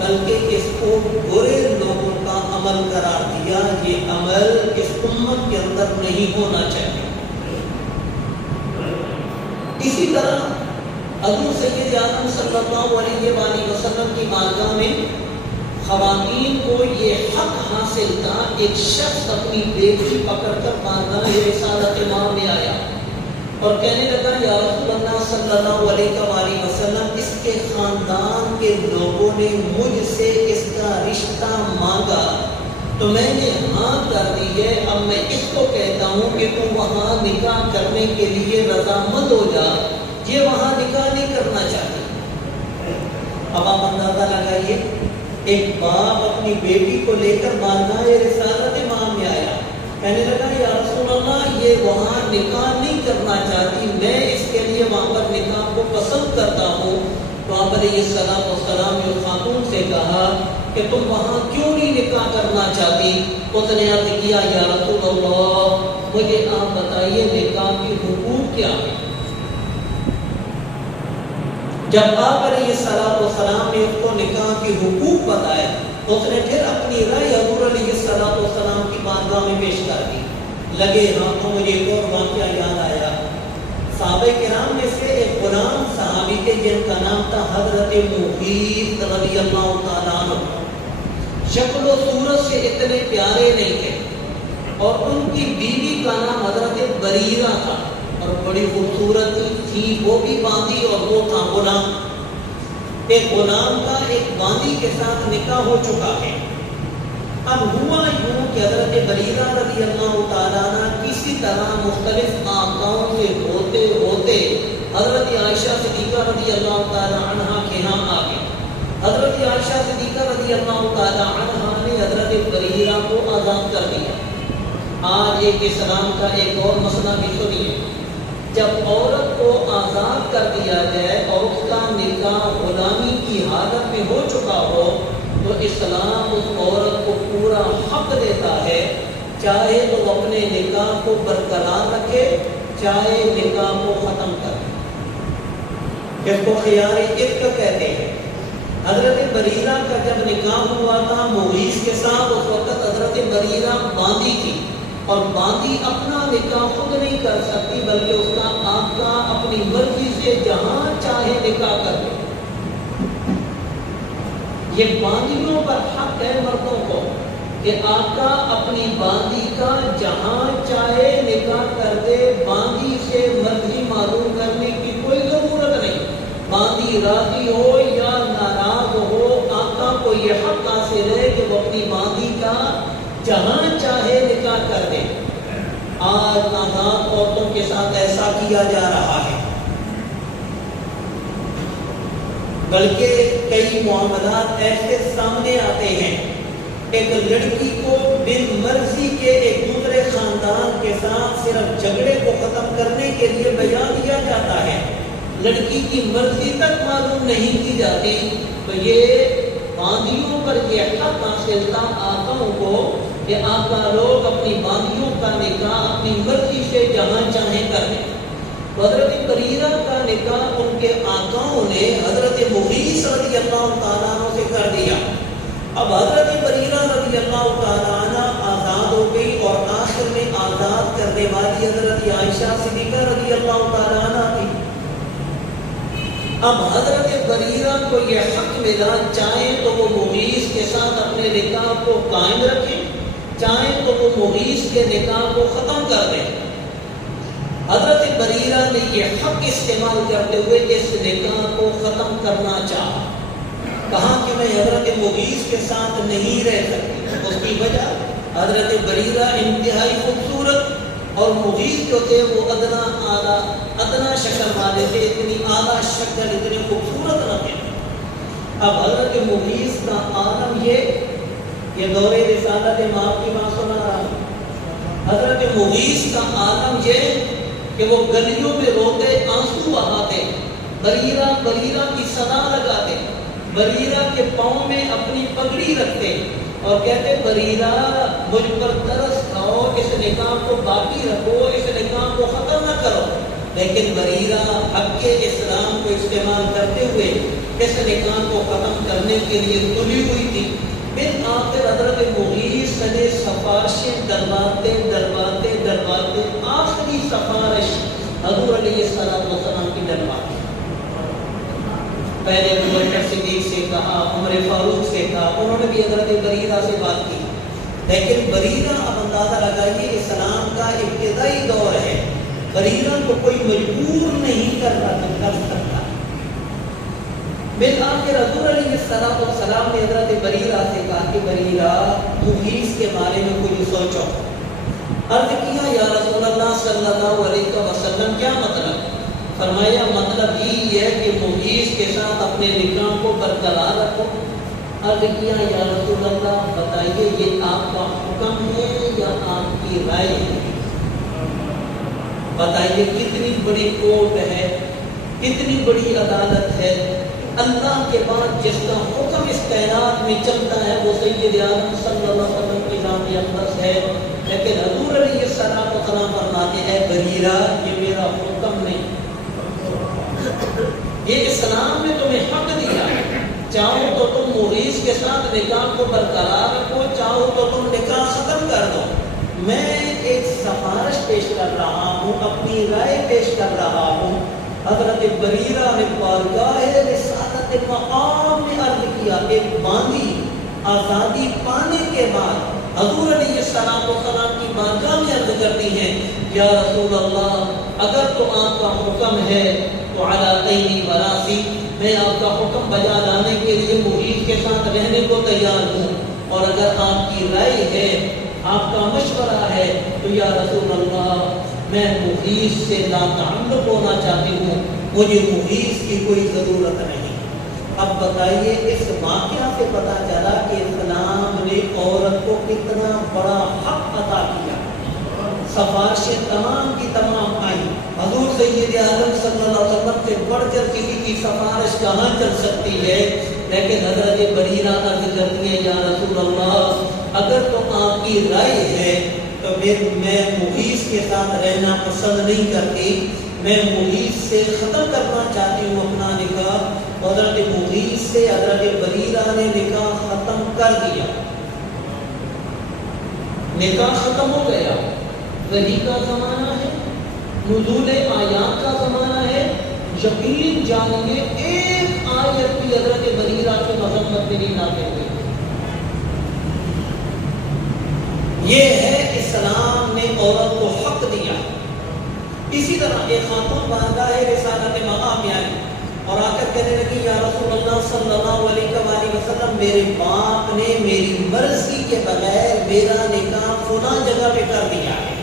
بلکہ اس کو برے لوگوں کا عمل قرار دیا. یہ عمل اس امت کے اندر نہیں ہونا چاہیے. اسی طرح حضور سید اعظم صلی اللہ علیہ وآلہ وسلم کی بارگاہ میں خواتین کو یہ حق حاصل تھا. ایک شخص اپنی بیٹی پکڑ کر بارگاہ رسالت ماں میں آیا اور کہنے لگا یا رسول اللہ صلی اللہ علیہ وآلہ وسلم اس کے خاندان کے لوگوں نے مجھ سے اس کا رشتہ مانگا تو میں نے ہاں کر دی ہے. اب میں اس کو کہتا ہوں کہ تو وہاں نکاح کرنے کے لیے رضامند ہو جا. یہ وہاں نکاح نہیں کرنا چاہتی. اب آپ اندازہ لگائیے ایک باپ اپنی بیٹی کو لے کر بارگاہ رسالت امام میں آیا کہنے لگا یا رسول اللہ یہ وہاں نکاح نہیں کرنا چاہتی میں اس کے لیے وہاں پر نکاح کو پسند کرتا ہوں. تو آپ علیہ السلام نے اس خاتون سے کہا کہ تم وہاں کیوں نہیں نکاح کرنا چاہتی. اس نے عرض کیا یا رسول اللہ مجھے آپ بتائیے نکاح کے حقوق کیا ہیں. جب آپ علیہ السلام نے اس کو نکاح کے حقوق بتائے اس نے پھر اپنی رائے حضور علیہ السلام کی بارگاہ میں پیش کر دی. لگے ہاتھوں مجھے ایک اور واقعہ یاد آیا. صحابہ کرام میں سے ایک غلام صحابی تھے جن کا نام تھا حضرت مغیث رضی اللہ تعالیٰ عنہ. شکل و صورت سے اتنے پیارے نہیں تھے اور ان کی بیوی کا نام حضرت بریرہ تھا اور بڑی خوبصورت تھی. وہ بھی باندھی اور وہ تھا غلام. ایک غلام کا ایک باندھی کے ساتھ نکاح ہو چکا ہے. اب ہوا یوں کہ حضرت بریرہ رضی اللہ تعالیٰ عنہ کسی طرح مختلف آقاؤں سے ہوتے ہوتے حضرت عائشہ صدیقہ رضی اللہ تعالیٰ عنہ کے ہاں آ گئے. حضرت عائشہ صدیقہ رضی اللہ تعالیٰ عنہ نے حضرت بریرہ کو آزاد کر دیا. آج ایک اسلام کا ایک اور مسئلہ بھی سنیے. جب عورت کو آزاد کر دیا جائے اور اس کا نکاح غلامی کی حالت میں ہو چکا ہو تو اسلام اس عورت کو پورا حق دیتا ہے چاہے وہ اپنے نکاح کو برقرار رکھے چاہے نکاح کو ختم کرے. اس کو خیار عتق کہتے ہیں. حضرت بریرہ کا جب نکاح ہوا تھا مغیث کے ساتھ اس وقت حضرت بریرہ باندھی تھی اور باندھی اپنا نکاح خود نہیں کر سکتی بلکہ اس کا آقا اپنی مرضی سے جہاں چاہے نکاح کر دے. یہ باندھیوں پر حق ہے مردوں کو کہ آقا اپنی باندھی کا جہاں چاہے نکاح کر دے. باندھی سے مرضی معلوم کرنے کی کوئی ضرورت نہیں. باندھی راضی ہو یا ناراض ہو آقا کو یہ حق حاصل ہے کہ وہ اپنی باندھی کا جہاں چاہے نکاح کر دے. آج آزاد عورتوں کے ساتھ ایسا کیا جا رہا ہے بلکہ کئی معاملات ایسے سامنے آتے ہیں. ایک لڑکی کو بن مرضی کے ایک دوسرے خاندان کے ساتھ صرف جھگڑے کو ختم کرنے کے لیے بیان دیا جاتا ہے. لڑکی کی مرضی تک معلوم نہیں کی جاتی تو یہ باندھیوں پر یہ حق حاصل تھا آقاؤں کو کہ آقا لوگ اپنی باندھیوں کا نکاح اپنی مرضی سے جہاں چاہیں کر دیں. حضرت بریرہ کا نکاح ان کے آقاؤں نے حضرت مغیث رضی اللہ تعالیٰ عنہ سے کر دیا. اب حضرت بریرہ رضی اللہ تعالیٰ عنہ آزاد ہو گئی اور آخر میں آزاد کرنے والی حضرت عائشہ صدیقہ رضی اللہ تعالیٰ عنہ تھی. اب حضرت بریرہ کو یہ حق ملا چاہے تو وہ مغیث کے ساتھ اپنے نکاح کو قائم رکھیں چاہے تو وہ مغیث کے نکاح کو ختم کر دیں. حضرت بریرہ نے یہ حق استعمال کرتے ہوئے اس نکاح کو ختم کرنا چاہا. کہا کہ میں حضرت مغیث کے ساتھ نہیں رہ سکتی. اس کی وجہ حضرت بریرہ انتہائی خوبصورت اور مغیث جو تھے وہ ادنا شکل والے تھے. اتنی اعلیٰ شکل اتنے خوبصورت نہ تھے. اب حضرت مغیث کا عالم یہ دور رسالت ماں کی بات سنا رہا ہے. حضرت مغیث کا عالم یہ کہ وہ گلیوں میں روتے آنسو بہاتے بریرہ بریرہ کی صدا لگاتے، بریرہ کے پاؤں میں اپنی پگڑی رکھتے اور کہتے بریرہ مجھ پر ترس کھاؤ، اس نکاح کو باقی رکھو، اس نکاح کو ختم نہ کرو۔ لیکن بریرہ حق اسلام کو استعمال کرتے ہوئے اس نکاح کو ختم کرنے کے لیے تلی ہوئی تھی۔ پھر آخر حضرت مغیث نے سفارشیں ڈلواتے آخری سفارش حضور علیہ السلام کی ڈلواتے، پہلے ابو بکر صدیق سے کہا، عمر فاروق سے کہا، انہوں نے بھی حضرت بریرہ سے بات کی، لیکن بریرہ اب اندازہ لگائیے اسلام کا ابتدائی دور ہے، بریرہ کو کوئی مجبور نہیں کر سکتا۔ بالآخر حضور علیہ السلام نے حضرت بریرہ سے کہا کہ بریرہ مغیث کے بارے میں کچھ سوچو۔ عرض کیا یا رسول اللہ صلی اللہ علیہ وسلم کیا مطلب؟ فرمایا مطلب یہ ہے کہ مغیث کے ساتھ اپنے نکاح کو برقرار رکھو۔ عرض کیا یا رسول اللہ بتائیے یہ آپ کا حکم ہے یا آپ کی رائے ہے؟ بتائیے کتنی بڑی کورٹ ہے، کتنی بڑی عدالت ہے، اللہ کے بعد جس کا حکم اس کائنات میں چلتا ہے وہ سید عالم صلی اللہ علیہ وسلم کی ذات اقدس ہے، لیکن حضور علیہ السلام فرماتے ہیں بریرہ یہ میرا حکم نہیں، یہ اسلام نے تمہیں حق دیا، چاہو تو تم مغیث کے ساتھ نکاح کو برقرار رکھو، چاہو تو تم نکاح ختم کر دو، میں ایک سفارش پیش کر رہا ہوں، اپنی رائے پیش کر رہا ہوں۔ حضرت بریرہ نے بارگاہ رسالت مقام میں عرض کیا کہ باندھی آزادی پانے کے بعد حضور علیہ السلام کی بارگاہ میں عرض کرتی ہیں یا رسول اللہ اگر تو آپ کا حکم ہے تو علی عینی و راسی، میں آپ کا حکم بجا لانے کے لیے مغیث کے ساتھ رہنے کو تیار ہوں، اور اگر آپ کی رائے ہے، آپ کا مشورہ ہے تو یا رسول اللہ میں مغیث سے لا تعلق ہونا چاہتی ہوں، مجھے مغیث کی کوئی ضرورت نہیں۔ اب بتائیے اس واقعہ سے پتہ چلا کہ اسلام نے عورت کو کتنا بڑا حق عطا کیا۔ سفارشیں تمام کی تمام آئیں، حضور سید عالم صلی اللہ علیہ وسلم سے بڑھ کر کسی کی سفارش کہاں چل سکتی ہے، لیکن حضرت بریرہ عرض کرتی ہے یا رسول اللہ اگر تو آپ کی رائے ہے تو پھر میں مغیث کے ساتھ رہنا پسند نہیں کرتی، میں مغیث سے ختم کرنا چاہتی ہوں اپنا نکاح۔ حضرت مغیث سے حضرت بریرہ نے نکاح ختم کر دیا، نکاح ختم ہو گیا۔ وحی کا زمانہ ہے، نزول آیات کا زمانہ ہے، یقین جانیے ایک آیت بھی حضرت بریرہ کی مذمت میں نہیں نازل ہوئی۔ یہ ہے اسلام نے عورت کو حق دیا۔ اسی طرح ایک خاتون بارگاہ رسالت مقام میں آئی اور آ کر کہنے لگی یا رسول اللہ صلی اللہ علیہ وسلم میرے باپ نے میری مرضی کے بغیر میرا نکاح فلاں جگہ پہ کر دیا ہے،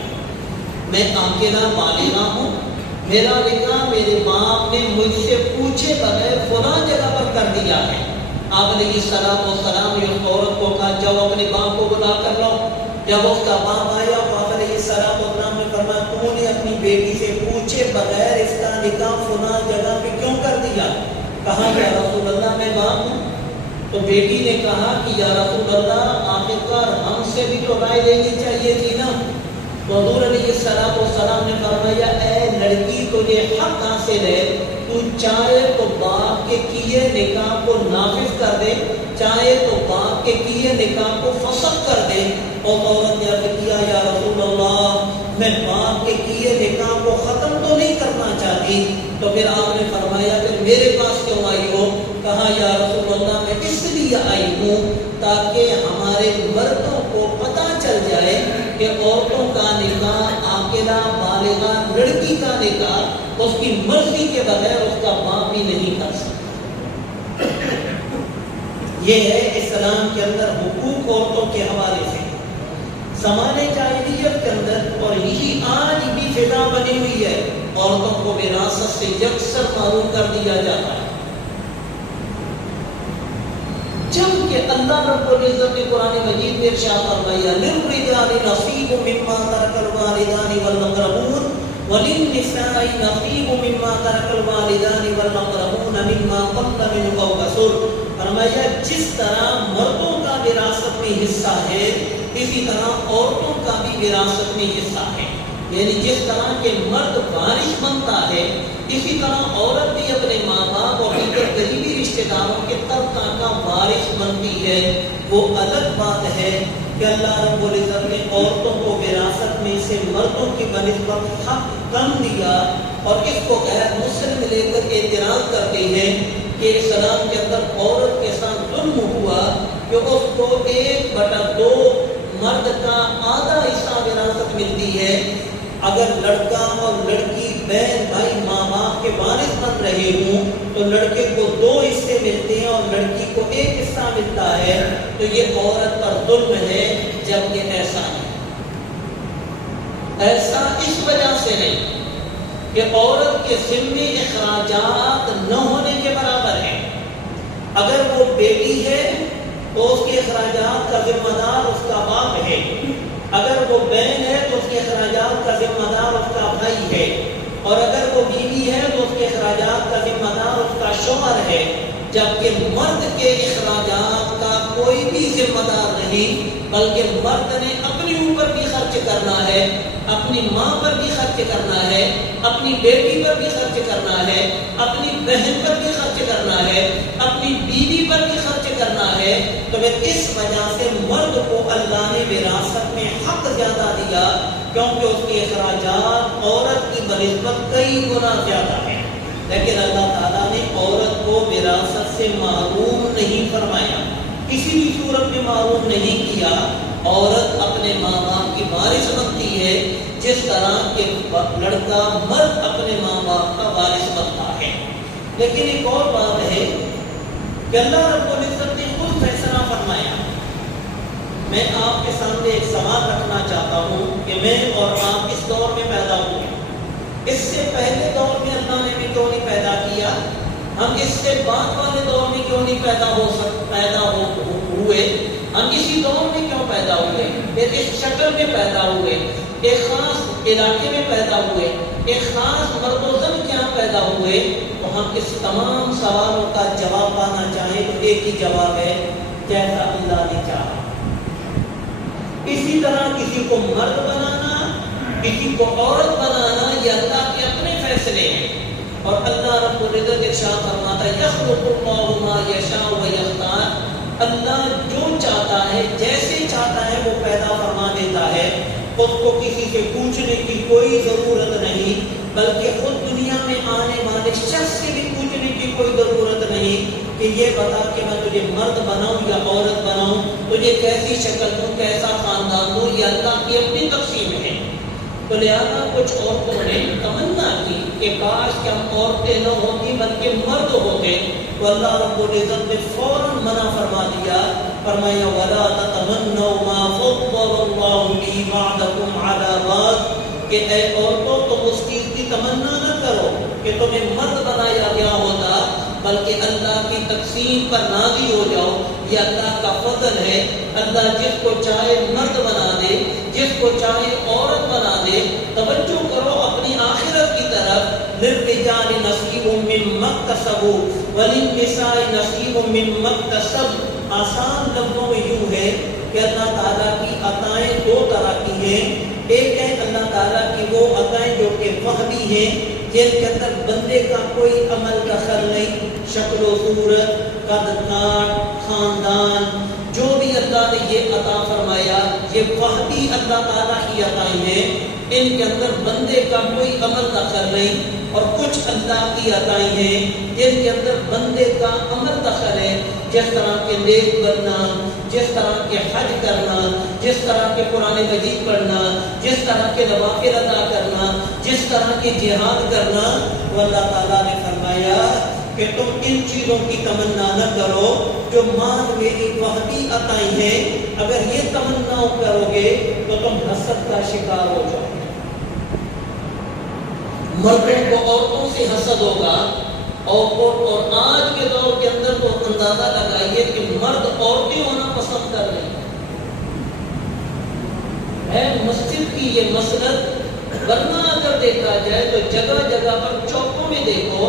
میں عاقلہ بالغہ ہوں، میرا نکاح میرے باپ نے مجھ سے پوچھے بغیر فلاں جگہ پر کر دیا ہے۔ آپ نے یہ سلام اس عورت کو کہا جاؤ اپنے باپ کو بلا کر لاؤ۔ جب اس کا باپ آیا آپ علیہ السلام نے فرمایا تو نے اپنی بیٹی سے پوچھے بغیر اس کا نکاح فلاں جگہ پہ کیوں کر دیا؟ کہا یا رسول اللہ میں باپ ہوں۔ تو بیٹی نے کہا کہ یا رسول اللہ آخرکار ہم سے بھی تو رائے لینی چاہیے تھی نا۔ تو حضور علیہ السلام نے فرمایا اے لڑکی تجھے حق حاصل ہے، تو چاہے تو باپ کے کیے نکاح کو نافذ کر دے، چاہے تو باپ کے کیے نکاح کو فسخ کر دے۔ اور عورت نے عرض کیا یا رسول اللہ میں باپ کے کیے نکاح کو ختم تو نہیں کرنا چاہتی۔ تو پھر آپ نے فرمایا پھر میرے پاس کیوں آئی ہو؟ کہا یا رسول اللہ میں اس لیے آئی ہوں تاکہ ہمارے مردوں کو پتہ چل جائے کہ عورتوں کا نکاح عاقلہ بالغہ لڑکی کا نکاح اس کی مرضی کے بغیر اس کا باپ بھی نہیں کر سکتا۔ یہ ہے اسلام کے اندر حقوق عورتوں کے حوالے سے۔ زمانے جاہلیت کے اندر اور یہی آج بھی فضا بنی ہوئی ہے، عورتوں کو وراثت سے یکسر محروم کر دیا جاتا ہے، جبکہ اللہ رب العزت نے قرآن مجید میں ارشاد فرمایا للرجال نصیب مما ترک الوالدان والاقربون وَلِلنِّسَاءِ نَصِيبٌ مِّمَّا تَرَكَ الْوَالِدَانِ وَالْأَقْرَبُونَ مِمَّا قَلَّ مِنْهُ أَوْ كَثُرَ. فرمایا جس طرح مردوں کا وراثت میں حصہ ہے اسی طرح عورتوں کا بھی وراثت میں حصہ ہے. یعنی جس طرح کے مرد وارث بنتا ہے اسی طرح عورت بھی اپنے ماں باپ اور دیگر قریبی رشتہ داروں کے ترکہ کا وارث بنتی ہے. وہ الگ بات ہے کہ اللہ رب العزت نے عورتوں کو وراثت میں سے مردوں کی بنسبت حق کم دیا اور اس کو غیر مسلم لے کر اعتراض کرتے ہیں کہ اسلام کے اندر عورت کے ساتھ ظلم ہوا کہ اس کو 1/2 مرد کا آدھا حصہ وراثت ملتی ہے. اگر لڑکا اور لڑکی بہن بھائی ماں باپ کے وارث بن رہے ہوں تو لڑکے کو 2 حصے ملتے ہیں اور لڑکی کو 1 حصہ ملتا ہے. تو یہ عورت پر ظلم ہے جبکہ ایسا نہیں. ایسا اس وجہ سے نہیں کہ عورت کے ذمے اخراجات نہ ہونے کے برابر ہیں. اگر وہ بیٹی ہے تو اس کے اخراجات کا ذمہ دار اس کا باپ ہے. اگر وہ بہن ہے تو اس کے اخراجات کا ذمہ دار اس کا بھائی ہے. اور اگر وہ بیوی ہے تو اس کے اخراجات کا ذمہ دار اس کا شوہر ہے. جبکہ مرد کے اخراجات کا کوئی بھی ذمہ دار نہیں بلکہ مرد نے اپنے اوپر بھی خرچ کرنا ہے, اپنی ماں پر بھی خرچ کرنا ہے, اپنی بیٹی پر بھی خرچ کرنا ہے, اپنی بہن پر بھی خرچ کرنا ہے, اپنی بیوی پر بھی خرچ کرنا ہے. تو اس وجہ سے مرد کو اللہ نے وراثت میں حق زیادہ دیا کیونکہ اس کے اخراجات عورت کی بنسبت کئی گنا زیادہ ہیں. لیکن اللہ تعالیٰ نے عورت کو وراثت سے محروم نہیں فرمایا, کسی بھی صورت میں محروم نہیں کیا. عورت اپنے ماں باپ کی وارث بنتی ہے جس طرح کہ لڑکا مرد اپنے ماں باپ کا وارث بنتا ہے. لیکن ایک اور بات ہے کہ اللہ رب العزت نے خود فیصلہ فرمایا. میں آپ کے سامنے ایک سوال رکھنا چاہتا ہوں کہ میں اور آپ اس دور میں پیدا ہوئے, اس سے پہلے دور میں اللہ نے بھی کیوں نہیں پیدا کیا؟ ہم اس سے بعد والے دور میں کیوں نہیں پیدا ہوئے؟ ہم اسی دور میں کیوں پیدا ہوئے؟ پھر اس شکل میں پیدا ہوئے, ایک خاص علاقے میں پیدا ہوئے, ایک خاص مرد و زن کیا پیدا ہوئے؟ تو ہم اس تمام سوالوں کا جواب پانا چاہیں تو ایک ہی جواب ہے, جیسا اللہ نے چاہا. اسی طرح کسی کو مرد بنانا, کسی کو عورت بنانا یہ اللہ کے اپنے فیصلے ہیں. اور اللہ رب العزت ارشاد فرماتا ہے یخلق اللہ ما یشاء و یختار. اللہ جو چاہتا ہے جیسے چاہتا ہے وہ پیدا فرما دیتا ہے. اس کو کسی سے پوچھنے کی کوئی ضرورت نہیں, بلکہ خود دنیا میں آنے والے شخص سے بھی پوچھنے کی کوئی ضرورت نہیں کہ یہ بتا کہ میں تجھے مرد بناؤں یا عورت بناؤں, تجھے کیسی شکل دوں, کیسا خاندان دوں, یہ اللہ کی اپنی تقسیم ہے. تو لہٰذا کچھ عورتوں نے تمنا کی کہ کاش کہ ہم عورتیں نہ ہوتی بلکہ مرد ہوتے. تو اللہ رب العزت نے فوراً منع فرما دیا, فرمایا وَلَا تَتَمَنَّوْا مَا فَضَّلَ اللَّهُ بِهِ بَعْضَكُمْ عَلَىٰ بَعْضٍ کہ اے عورتوں تم اس چیز کی تمنا نہ کرو کہ تمہیں مرد بنایا گیا ہوتا, بلکہ اللہ کی تقسیم پر راضی ہو جاؤ. یہ اللہ کا فضل ہے. اللہ جس کو چاہے مرد بنا دے, جس کو چاہے عورت بنا دے. توجہ کرو اپنی آخرت کی طرف. للرجال نصیب مما اکتسبوا وللنساء نصیب مما اکتسبن. آسان لفظوں میں یوں ہے کہ اللہ تعالیٰ کی عطائیں 2 طرح کی ہیں. ایک ہے اللہ تعالیٰ کی وہ عطائیں جو کہ وحدی ہیں, جن کے اندر بندے کا کوئی عمل دخل نہیں, شکل و صورت, قد کاٹ, خاندان, جو بھی اللہ نے یہ عطا فرمایا یہ وحدی اللہ تعالیٰ کی عطائیں ہیں. ان کے اندر بندے کا کوئی عمل دخل نہیں. اور کچھ اللہ کی عطائیں ہیں جن کے اندر بندے کا عمل دخل ہے, جس طرح کے نیک بننا, جس طرح کے حج کرنا, جس طرح کے قرآن مجید پڑھنا, جس طرح کے نوافل ادا کرنا, جس طرح کے جہاد کرنا. تو اللہ تعالیٰ نے فرمایا کہ تم ان چیزوں کی تمنا نہ کرو جو مان میری وحدی عطائیں ہیں. اگر یہ تمنا کرو گے تو تم حسد کا شکار ہو جاؤ گے. مردوں کو عورتوں سے حسد ہوگا, اور آج کے دور کے اندر تو اندازہ لگائیے کہ مرد عورتیں ہونا پسند کر رہے ہیں. مسجد کی یہ مسلط, ورنہ اگر اگر دیکھا جائے تو جگہ جگہ پر چوکوں میں دیکھو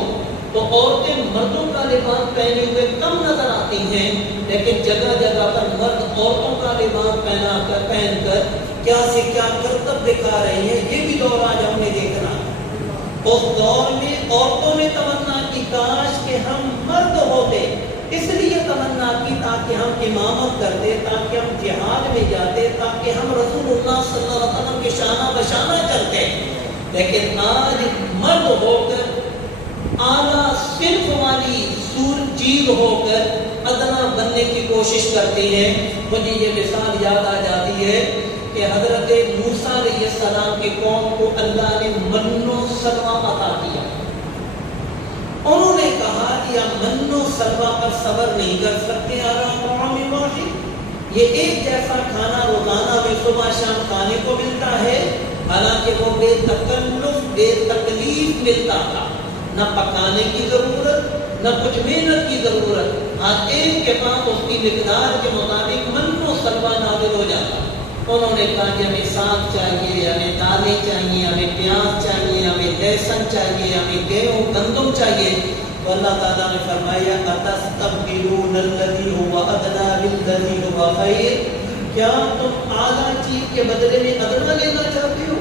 تو عورتیں مردوں کا لباس پہنے ہوئے کم نظر آتی ہیں، لیکن جگہ جگہ پر مرد عورتوں کا لباس پہن کر کیا سے کیا کرتب دکھا رہے ہیں۔ یہ بھی دور آج ہم نے دیکھنا۔ اس دور میں عورتوں نے تمنا کی کاش کہ ہم مرد ہوتے، اس لیے تمنا کی تاکہ ہم امامت کرتے، تاکہ ہم جہاد میں جاتے، تاکہ ہم رسول اللہ صلی اللہ علیہ وسلم کے شانہ بشانہ چلتے۔ لیکن آج مرد ہو کر اعلیٰ صنف والی چیز ہو کر ادنا بننے کی کوشش کرتے ہیں۔ مجھے یہ مثال یاد آ جاتی ہے کہ حضرت موسیٰ علیہ السلام کی قوم کو اللہ نے من و سلوہ عطا کیا۔ انہوں نے کہا کہ ہم من و سلوہ پر صبر نہیں کر سکتے، آرام طعام واحد، یہ ایک جیسا کھانا روزانہ میں صبح شام کھانے کو ملتا ہے، حالانکہ وہ بے تکلف بے تکلیف ملتا تھا، نہ پکانے کی ضرورت نہ کچھ محنت کی ضرورت، آج ایک کے پاس اس کی مقدار کے مطابق من و سلوہ نازل ہو جاتا۔ انہوں نے کہا کہ ہمیں ساگ چاہیے، ہمیں دالیں چاہیے، ہمیں پیاز چاہیے، ہمیں لہسن چاہیے، ہمیں گیہوں گندم چاہیے۔ تو اللہ تعالیٰ نے فرمایا أَتَسْتَبْدِلُونَ الَّذِي هُوَ أَدْنَىٰ بِالَّذِي هُوَ خَيْرٌ، کیا تم اعلیٰ چیز کے بدلے میں ادنا لینا چاہتے ہو؟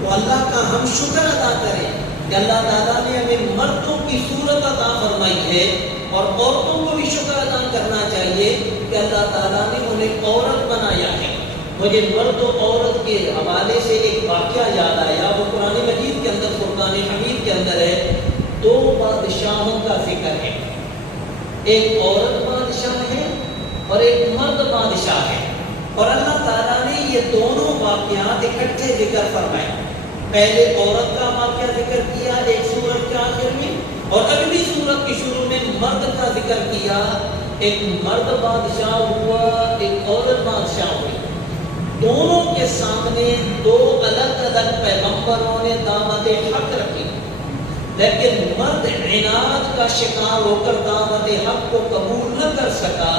تو اللہ کا ہم شکر ادا کریں کہ اللہ تعالیٰ نے ہمیں مردوں کی صورت عطا فرمائی ہے، اور عورتوں کو بھی شکر ادا کرنا چاہیے کہ اللہ تعالیٰ نے انہیں عورت بنایا ہے۔ مجھے مرد و عورت کے حوالے سے ایک واقعہ یاد آیا، وہ قرآن مجید کے اندر فرقان حمید کے اندر ہے۔ دو بادشاہوں کا ذکر ہے، ایک عورت بادشاہ ہے اور ایک مرد بادشاہ ہے، اور اللہ تعالیٰ نے یہ دونوں واقعات اکٹھے ذکر فرمائے۔ پہلے عورت کا واقعہ ذکر کیا ایک سورت کے آخر میں، اور اگلی سورت کی شروع میں مرد کا ذکر کیا۔ ایک مرد بادشاہ ہوا، ایک عورت بادشاہ ہوئی، دونوں کے سامنے دو الگ الگ پیغمبروں نے دعوت حق رکھی، لیکن مرد عناد کا شکار ہو کر دعوت حق کو قبول نہ کر سکا،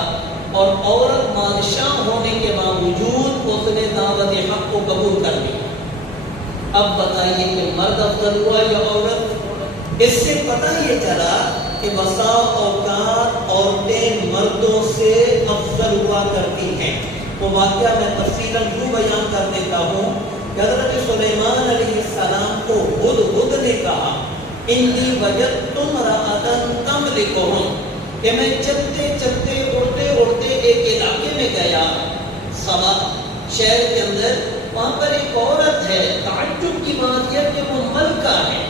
اور عورت بادشاہ ہونے کے باوجود اس نے دعوت حق کو قبول کر لیا۔ اب بتائیے کہ مرد افضل ہوا یا عورت؟ اس سے پتہ یہ چلا کہ بسا اوقات عورتیں مردوں سے افضل ہوا کرتی ہیں۔ وہ واقعہ میں تفصیلاً یوں بیان کر دیتا ہوں کہ حضرت سلیمان علیہ السلام کو ہدہد نے کہا انی وجدت امرأۃ تملکہم، کہ میں چلتے چلتے اڑتے اڑتے ایک علاقے میں گیا، سبا شہر کے اندر، وہاں پر ایک عورت ہے، تعجب کی بات یہ کہ وہ ملکہ ہے،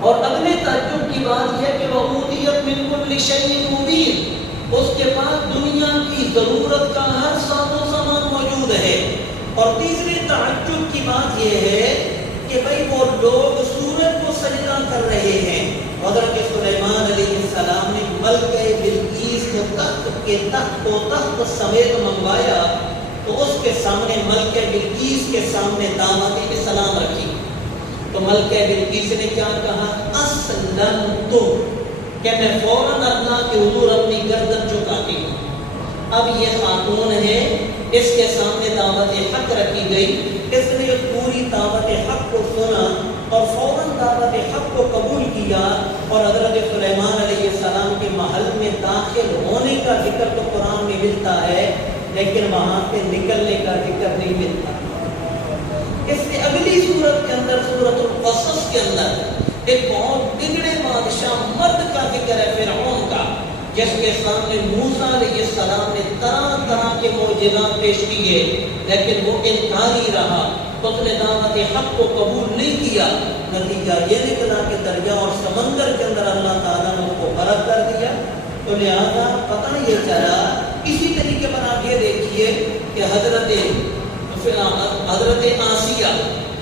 اور اگلے تعجب کی بات یہ کہ وہ اوتیت من کل شیء مبین، اس کے پاس دنیا کی ضرورت کا ہر ساز و سامان موجود ہے، اور تیسری تعجب کی بات یہ ہے کہ بھئی وہ لوگ سورج کو سجدہ کر رہے ہیں۔ حضرت سلیمان علیہ السلام نے ملکہ بلقیس کو تخت سمیت منگوایا، تو اس کے سامنے ملکہ بلقیس کے سامنے دعوت اسلام رکھی، تو ملکہ بلقیس نے کیا کہا؟ اسلمت، کہ میں فوراً اللہ کے حضور اپنی گردن چکاتی ہوں۔ اب یہ خاتون ہے، اس کے سامنے دعوت حق رکھی گئی، اس نے پوری دعوت حق کو سنا اور فوراً دعوت حق کو قبول کیا، اور حضرت سلیمان علیہ السلام کے محل میں داخل ہونے کا ذکر تو قرآن میں ملتا ہے، لیکن وہاں سے نکلنے کا ذکر نہیں ملتا۔ اس سے اگلی سورت کے اندر، سورت القصص کے اندر، ایک بہت بگڑے بادشاہ مرد کا ذکر ہے، فرعون کا، جس کے سامنے موسیٰ علیہ السلام نے طرح طرح کے معجزات پیش کیے، لیکن وہ انکاری رہا، اس نے دعوت حق کو قبول نہیں کیا۔ نتیجہ یہ نکلا کہ دریا اور سمندر کے اندر اللہ تعالیٰ نے اس کو غرق کر دیا۔ تو لہذا پتہ یہ چلا، اسی طریقے پر آپ یہ دیکھیے کہ حضرت آسیہ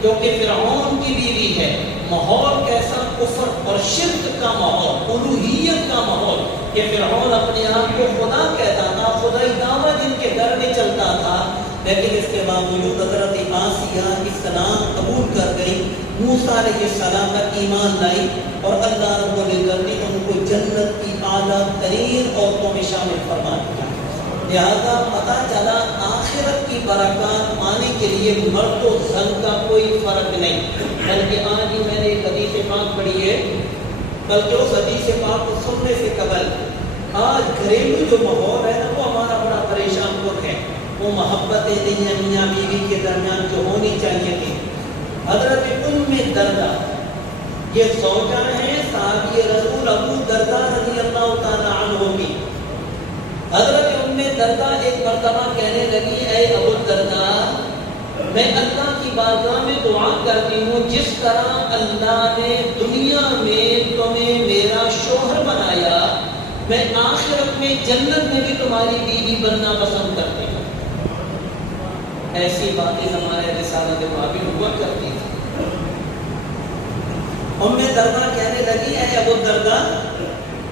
جو کہ فرعون کی بیوی ہے، ماحول کیسا کفر اور شرک کا ماحول، الوہیت کا ماحول، کہ فرعون اپنے آپ کو خدا کہتا تھا، خدائی دعویٰ جن کے گھر میں چلتا تھا، لیکن اس کے باوجود حضرت آسیہ اسلام قبول کر گئی، موسیٰ علیہ السلام پر ایمان لائی، اور اللہ رب العزت نے ان کو جنت کی اعلیٰ ترین عورتوں میں شامل فرما دیا۔ لہذا پتہ چلا آخرت کی برکات پانے کے لیے مرد و زن کا کوئی فرق نہیں، بلکہ آج ہی میں نے ایک حدیث پاک پڑھی ہے، بلکہ اس حدیث پاک کو سننے سے قبل آج گھریلو جو ماحول ہے نا وہ ہمارا بڑا پریشان کن ہے، وہ محبتیں نہیں ہیں میاں بیوی کے درمیان جو ہونی چاہیے تھی۔ حضرت ام دردہ یہ زوجہ ہیں صحابی رسول ابو دردہ رضی اللہ تعالیٰ عنہ کی۔ حضرت ام دردہ ایک مرتبہ کہنے لگی، اے ابو دردہ میں اللہ کی بارگاہ میں دعا کرتی ہوں جس طرح اللہ نے دنیا میں تمہیں میرا شوہر بنایا، میں آخرت میں جنت میں بھی تمہاری بیوی بننا پسند کرتی ہوں۔ ایسی باتیں ہمارے رسالت بابی ہوا کرتی تھی۔ ام دردہ کہنے لگی، اے ابو دردہ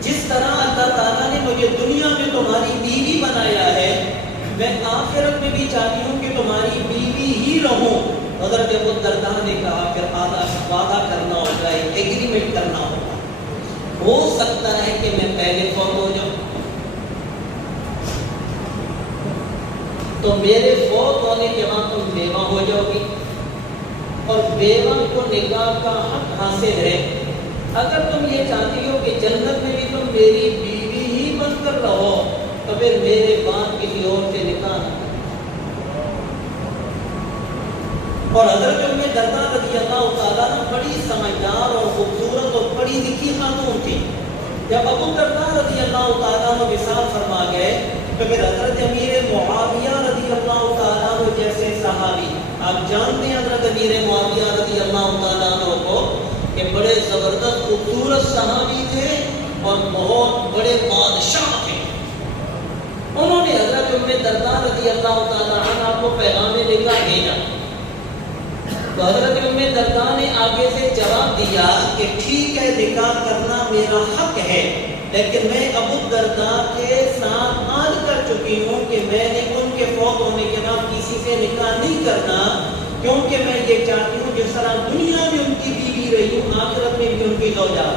جس طرح اللہ تعالیٰ نے مجھے دنیا میں تمہاری بیوی بنایا ہے، میں آخرت میں بھی چاہتی ہوں کہ تمہاری بیوی ہی رہوں۔ حضرت ابو دردہ نے کہا پھر وعدہ کرنا ہوگا، ایگریمنٹ کرنا ہوگا، ہو سکتا ہے کہ میں پہلے فوت ہو جاؤں تو میرے فوت ہونے کے بعد تم بیوہ ہو جاؤ گی، اور بیوہ کو نکاح کا حق حاصل ہے۔ اگر تم یہ چاہتی ہو کہ جنت میں بھی تم میری بیوی ہی بن کر رہو تو پھر میرے بعد کسی اور سے نکاح نہ کرو۔ اور حضرت ام دردہ رضی اللہ تعالیٰ عنہ بڑی سمجھدار اور خوبصورت اور پڑھی لکھی خاتون تھی۔ جب ابو دردہ رضی اللہ تعالیٰ عنہ وصال فرما گئے تو پھر حضرت امیر معاویہ رضی اللہ تعالیٰ عنہ جیسے صحابی، آپ جانتے ہیں حضرت امیر معاویہ رضی اللہ تعالیٰ عنہ کو کہ بڑے زبردست خوبصورت صحابی تھے اور بہت بڑے بادشاہ تھے۔ انہوں نے حضرت ام دردہ رضی اللہ تعالیٰ عنہ کو پیغام نکاح بھیجا تو حضرت ام دردہ نے آگے سے جواب دیا کہ ٹھیک ہے نکاح کرنا میرا حق ہے، لیکن میں ابو دردہ کے ساتھ عہد کر چکی ہوں کہ میں نے ان کے فوت ہونے کے بعد کسی سے نکاح نہیں کرنا، کیونکہ میں یہ چاہتی ہوں جس طرح دنیا میں ان کی بیوی رہی ہوں آخرت میں بھی ان کی زوجہ۔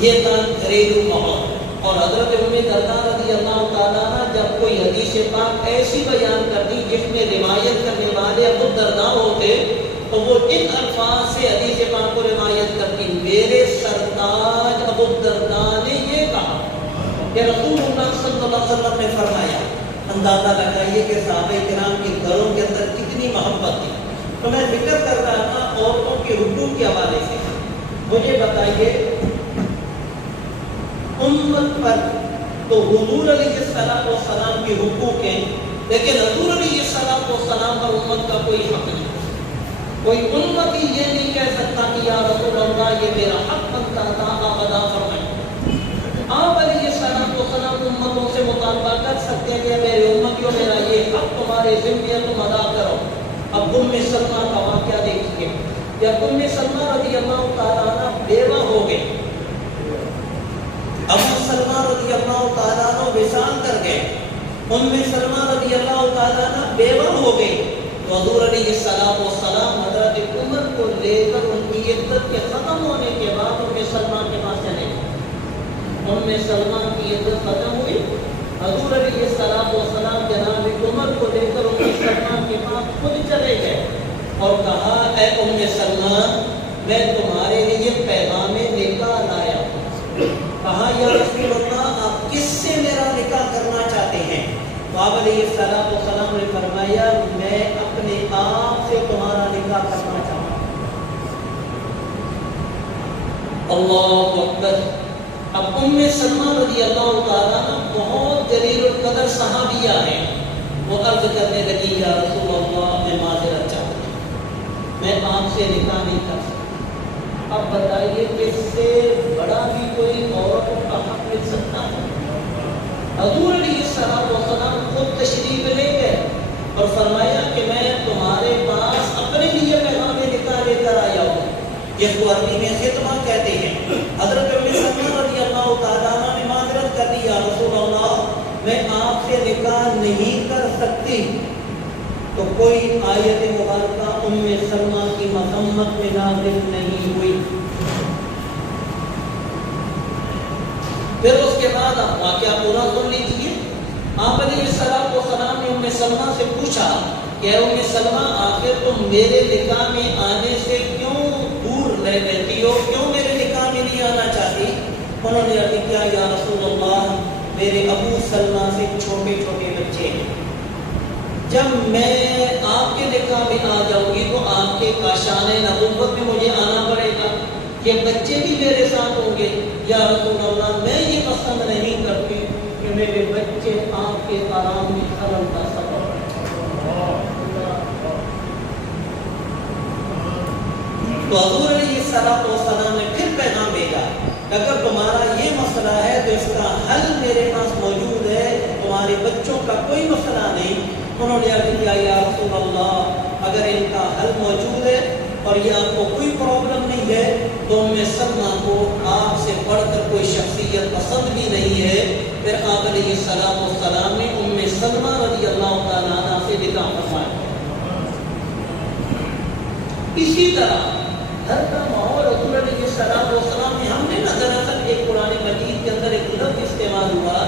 یہ تھا گھریلو ماحول۔ اور حضرت ام دردہ رضی اللہ تعالیٰ عنہ جب کوئی حدیث پاک ایسی بیان کرتی جس میں روایت کرنے والے ابو دردہ ہوتے تو وہ ان الفاظ سے حدیث پاک کو روایت کرتی، میرے سرتاج ابو دردہ نے یہ کہا کہ رسول اللہ صلی اللہ علیہ وسلم نے فرمایا۔ اندازہ لگائیے کہ صحابہ کرام کے گھروں کے اندر کتنی محبت تھی۔ تو میں ذکر کر رہا تھا عورتوں کے حقوق کے حوالے سے، مجھے بتائیے امت پر تو حضور علیہ السلام کے حقوق ہیں، لیکن حضور علیہ السلام پر امت کا کوئی حق نہیں۔ کوئی امتی یہ نہیں کہہ سکتا کہ یا رسول اللہ یہ میرا حق بنتا تھا، آپ ادا فرمائیں۔ آپ علیہ السلام امتوں سے مطالبہ کر سکتے ہیں کہ میرے امتیوں میرا یہ حق تمہارے ذمہ ہے، تم ادا کرو۔ اب ام سلمہ کا واقعہ دیکھیے، جب ام سلمہ رضی اللہ تعالیٰ عنہ بیوہ ہو گئے، ابو سلمہ رضی اللہ تعالیٰ عنہ وصال کر گئے، ام سلمہ رضی اللہ تعالیٰ عنہ بیوہ ہو گئی تو حضور علیہ السلام حضرت عمر کو لے کر ان کی عدت کے ختم ہونے کے بعد ام سلمہ کے پاس چلے گئے۔ ام سلمہ کی عدت ختم ہوئی، حضور علیہ السلام جناب عمر کو لے کر ام سلمہ کے پاس خود چلے گئے اور کہا، اے ام سلمہ میں تمہارے لیے پیغام نکاح لایا ہوں۔ کہا، یا رسول اللہ آپ کس سے میرا نکاح کرنا چاہتے ہیں؟ آپ علیہ السلام نے فرمایا، میں اپنے آپ سے تمہارا نکاح کرنا چاہتا ہوں۔ اللہ اکبر۔ اب ام سلمہ رضی اللہ تعالیٰ عنہ بہت جلیل القدر صحابیہ ہیں، وہ عرض کرنے لگی، یا رسول اللہ میں معذرت چاہتا ہوں، میں آپ سے نکاح نہیں کر سکتا۔ اب بتائیے اس سے بڑا بھی کوئی عورت کا حق مل سکتا ہے؟ حضور علیہ السلام خود تشریف لے گئے اور فرمایا کہ میں تمہارے پاس اپنے لیے پیغام نکاح لے کر آیا ہوں، جس کو عربی میں خطبہ کہتے ہیں۔ حضرت ام سلمہ رضی اللہ تعالیٰ عنہ نے معذرت کر دی، یا رسول اللہ میں آپ سے نکاح نہیں کر سکتی۔ تو کوئی آیت مبارکہ ام سلمہ کی مذمت میں نازل نہیں ہوئی۔ پھر اس کے بعد آپ واقعہ پورا سن لیجیے۔ آپ علیہ السلام نے ام سلمہ سے پوچھا کہ ام سلمہ آخر تم میرے نکاح میں آنے سے کیوں دور رہتی ہو، کیوں میرے نکاح میں نہیں آنا چاہتی؟ انہوں نے عرض کیا یا رسول اللہ میرے ابو سلمہ سے چھوٹے چھوٹے بچے ہیں، جب میں آپ کے نکاح میں آ جاؤں گی تو آپ کے کاشان نبوت میں مجھے آنا پڑے گا، یہ بچے بھی میرے ساتھ ہوں گے۔ یا رسول اللہ میں یہ پسند نہیں کرتی کہ میرے بچے آپ کے آرام میں خلل کا سبب ہے۔ تو حضور علیہ السلام نے پھر پیغام بھیجا، اگر تمہارا یہ مسئلہ ہے تو اس کا حل میرے پاس موجود ہے، تمہارے بچوں کا کوئی مسئلہ نہیں۔ انہوں نے عرض کیا یا رسول اللہ اگر ان کا حل موجود ہے اور یہ آپ کو کوئی پرابلم نہیں ہے تو ام سلمہ کو آپ سے بڑھ کر کوئی شخصیت پسند بھی نہیں ہے۔ پھر آپ علیہ السلام نے ام سلمہ رضی اللہ تعالیٰ عنہ سے نکاح فرمایا۔ اسی طرح گھر کا ماحول حضور علیہ السلام نے ہم نے نہ دراصل ایک قرآن مجید کے اندر ایک لفظ استعمال ہوا،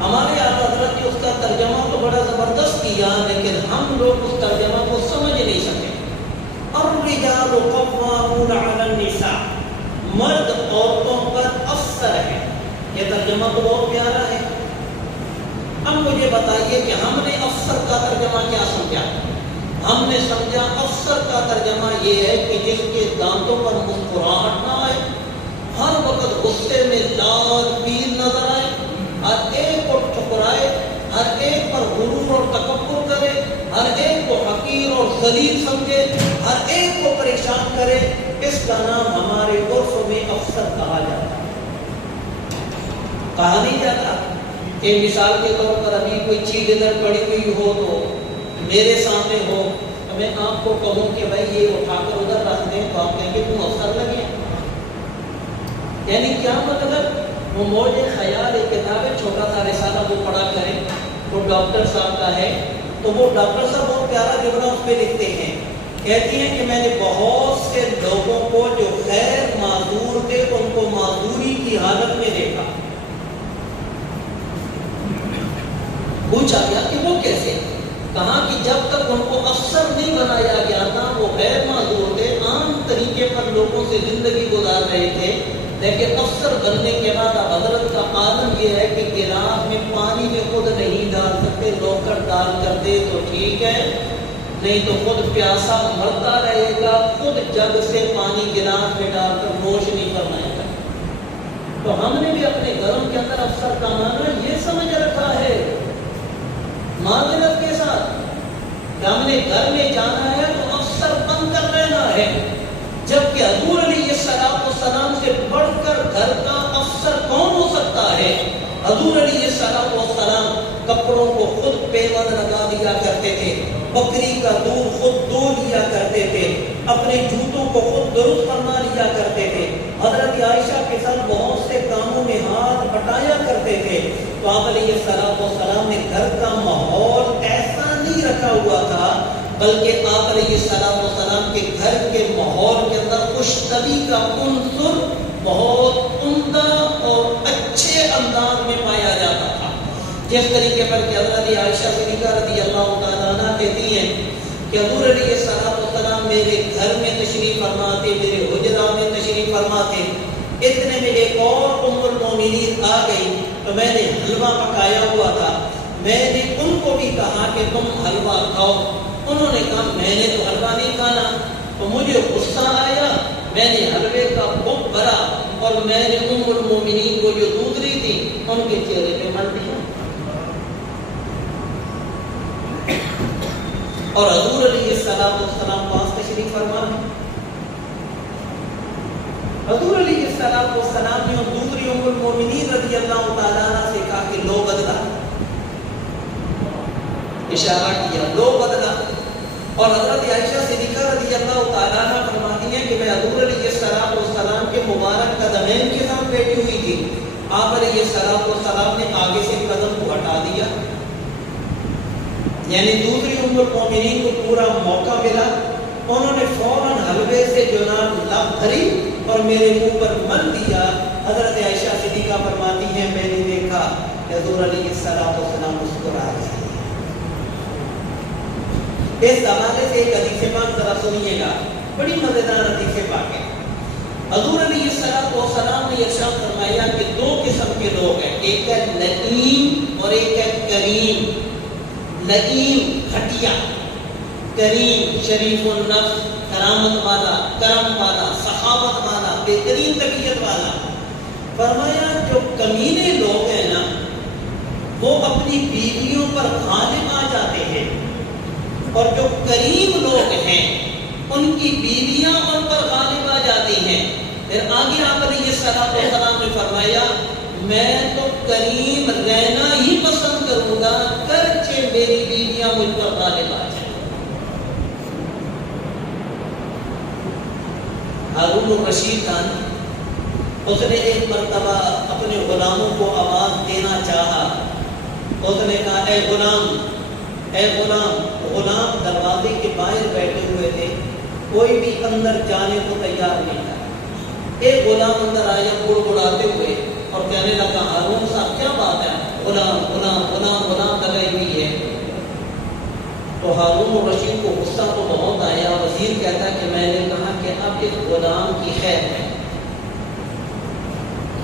ہمارے آقا حضرت نے اس کا ترجمہ تو بڑا زبردست کیا لیکن ہم لوگ اس ترجمہ کو سمجھ نہیں سکے۔ الرجال قوامون علی النساء، مرد عورتوں پر افسر ہے، یہ ترجمہ تو بہت پیارا ہے۔ اب مجھے بتائیے کہ ہم نے افسر کا ترجمہ کیا سمجھا؟ ہم نے سمجھا افسر کا ترجمہ یہ ہے کہ جس کے دانتوں پر مسکراہٹ نہ آئے، ہر وقت غصے میں لال پیل نظر آئے، ہر ایک کو ٹھکرائے، ہر ایک پر غرور اور تکبر کرے، ہر ایک کو حقیر اور ذلیل سمجھے، ہر ایک کو پریشان کرے، اس کا نام ہمارے عرف میں افسر کہا جاتا ہے۔ کہا نہیں جاتا کہ مثال کے طور پر ابھی کوئی چیز ادھر پڑی ہوئی ہو تو میرے سامنے ہو تو میں آپ کو کہوں کہ بھائی یہ اٹھا کر ادھر رکھ دیں تو آپ کہیں گے تم افسر لگے۔ یعنی کیا مطلب؟ وہ موج خیال ایک کتاب ہے، چھوٹا سا رسالہ وہ پڑھا کریں، وہ ڈاکٹر صاحب کا ہے، تو وہ ڈاکٹر صاحب بہت پیارا جملہ اس پہ لکھتے ہیں، کہتی ہیں کہ میں نے بہت سے لوگوں کو جو غیر معذور تھے ان کو معذوری کی حالت میں دیکھا۔ پوچھا گیا کہ وہ کیسے؟ کہا کہ جب تک ان کو افسر نہیں بنایا گیا تھا وہ غیر معذور تھے، عام طریقے پر لوگوں سے زندگی گزار رہے تھے، لیکن افسر بننے کے بعد اب حضرت کا عالم یہ ہے کہ گلاس میں پانی میں خود نہیں ڈال سکتے، نوکر ڈال کر دے تو ٹھیک ہے، نہیں تو خود پیاسا مرتا رہے گا، خود جگ سے پانی گلاس میں ڈال کر نوش نہیں فرمائے گا۔ تو ہم نے بھی اپنے گھروں کے اندر افسر کا معنی یہ سمجھ رکھا ہے معذرت کے ساتھ کہ ہم نے گھر میں جانا ہے تو افسر بن کر رہنا ہے، جبکہ حضور علیہ السلام سے بڑھ کر گھر کا افسر کون ہو سکتا ہے؟ حضور علیہ السلام کپڑوں کو خود پیوند لگا دیا کرتے تھے، بکری کا دودھ خود دو لیا کرتے تھے، اپنے جوتوں کو خود درست فرما لیا کرتے تھے، حضرت عائشہ کے ساتھ بہت سے کاموں میں ہاتھ بٹایا کرتے تھے۔ تو آپ علیہ السلام نے گھر کا ماحول ایسا نہیں رکھا ہوا تھا، بلکہ آپ علیہ السلام کے گھر کے ماحول کے اندر خوش طبی کا عنصر بہت عمدہ اور اچھے انداز میں پایا جاتا تھا۔ جس طریقے پر کہ حضرت عائشہ صدیقہ رضی اللہ تعالیٰ عنہ کہتی ہیں کہ حضور علیہ السلام میرے گھر میں تشریف فرما تھے، میرے حجرہ میں تشریف فرما تھے، اتنے میں ایک اور ام المومنین آ گئی تو میں نے حلوہ پکایا ہوا تھا، میں نے ان کو بھی کہا کہ تم حلوہ کھاؤ، انہوں نے کہا میں نے تو حلوہ نہیں کھانا، تو مجھے غصہ آیا، میں نے حلوے کا بک بھرا اور میں نے ام المومنین کو جو دوسری تھی ان کے چہرے پہ مل دیا۔ اور حضور علیہ السلام پاس تشریف فرما ہے، حضور علیہ السلام نے دوسری ام المومنین رضی اللہ تعالیٰ عنہ سے کہا کہ لو بدلا، اشارہ کیا لو بدلا، اور حضرت عائشہ صدیقہ رضی اللہ تعالیٰ عنہ فرماتی ہیں کہ میں حضور علیہ السلام کے مبارک قدمین کے ساتھ بیٹھی ہوئی تھی، آپ علیہ السلام نے آگے سے قدم کو ہٹا دیا، یعنی دوسری ام المومنین کو پورا موقع ملا، انہوں نے فوراً حلوے سے جناب لب بھری اور میرے منہ پر مل دیا حضرت عائشہ صدیقہ فرماتی ہیں میں نے دیکھا کہ حضور علیہ السلام مسکرا رہے ہیں۔ اس حوالے سے ایک حدیث پاک ذرا سنیے گا، بڑی مزیدار حدیث پاک ہے۔ حضور علیہ السلام نے ارشاد فرمایا کہ دو قسم کے لوگ ہیں، ایک ہے لئیم اور ایک ہے کریم۔ لئیم گھٹیا، کریم شریف النفس، کرامت والا، کرم والا، سخاوت والا، بہترین طبیعت والا۔ فرمایا جو کمینے لوگ ہیں نا وہ اپنی بیویوں پر غالب آ جاتے ہیں، اور جو کریم لوگ ہیں ان کی بیویاں ان پر غالب آ جاتی ہیں۔ پھر آگے آپ علیہ السلام نے فرمایا میں تو کریم رہنا ہی پسند کروں گا گرچہ میری بیویاں مجھ پر غالب آ جائیں۔ ہارون الرشید خان اس نے ایک مرتبہ اپنے غلاموں کو آواز دینا چاہا، اس نے کہا اے غلام، اے غلام۔ غلام دروازے کے باہر بیٹھے ہوئے تھے، کوئی بھی اندر جانے کو تیار نہیں تھا۔ ایک غلام اندر آیا گڑگڑاتے ہوئے اور کہنے لگا ہارون صاحب کیا بات ہے؟ غلام غلام غلام غلام لگائی ہوئی ہے۔ تو ہارون الرشید کو غصہ تو بہت آیا۔ وزیر کہتا ہے کہ میں نے کہا کہ اب اس غلام کی خیر ہے،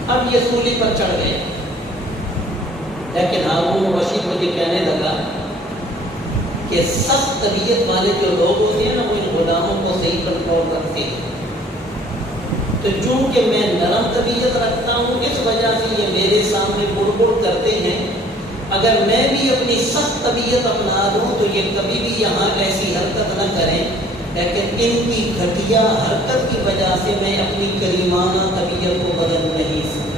اب یہ سولی پر چڑھ گئے۔ لیکن ہارون الرشید مجھے کہنے لگا کہ سخت طبیعت والے جو لوگ ہوتے ہیں نا وہ ان غلاموں کو صحیح کنٹرول رکھتے ہیں، تو چونکہ میں نرم طبیعت رکھتا ہوں اس وجہ سے یہ میرے سامنے بڑبڑ کرتے ہیں۔ اگر میں بھی اپنی سخت طبیعت اپنا دوں تو یہ کبھی بھی یہاں ایسی حرکت نہ کریں، لیکن ان کی گھٹیا حرکت کی وجہ سے میں اپنی کریمانہ طبیعت کو بدل نہیں سکتا۔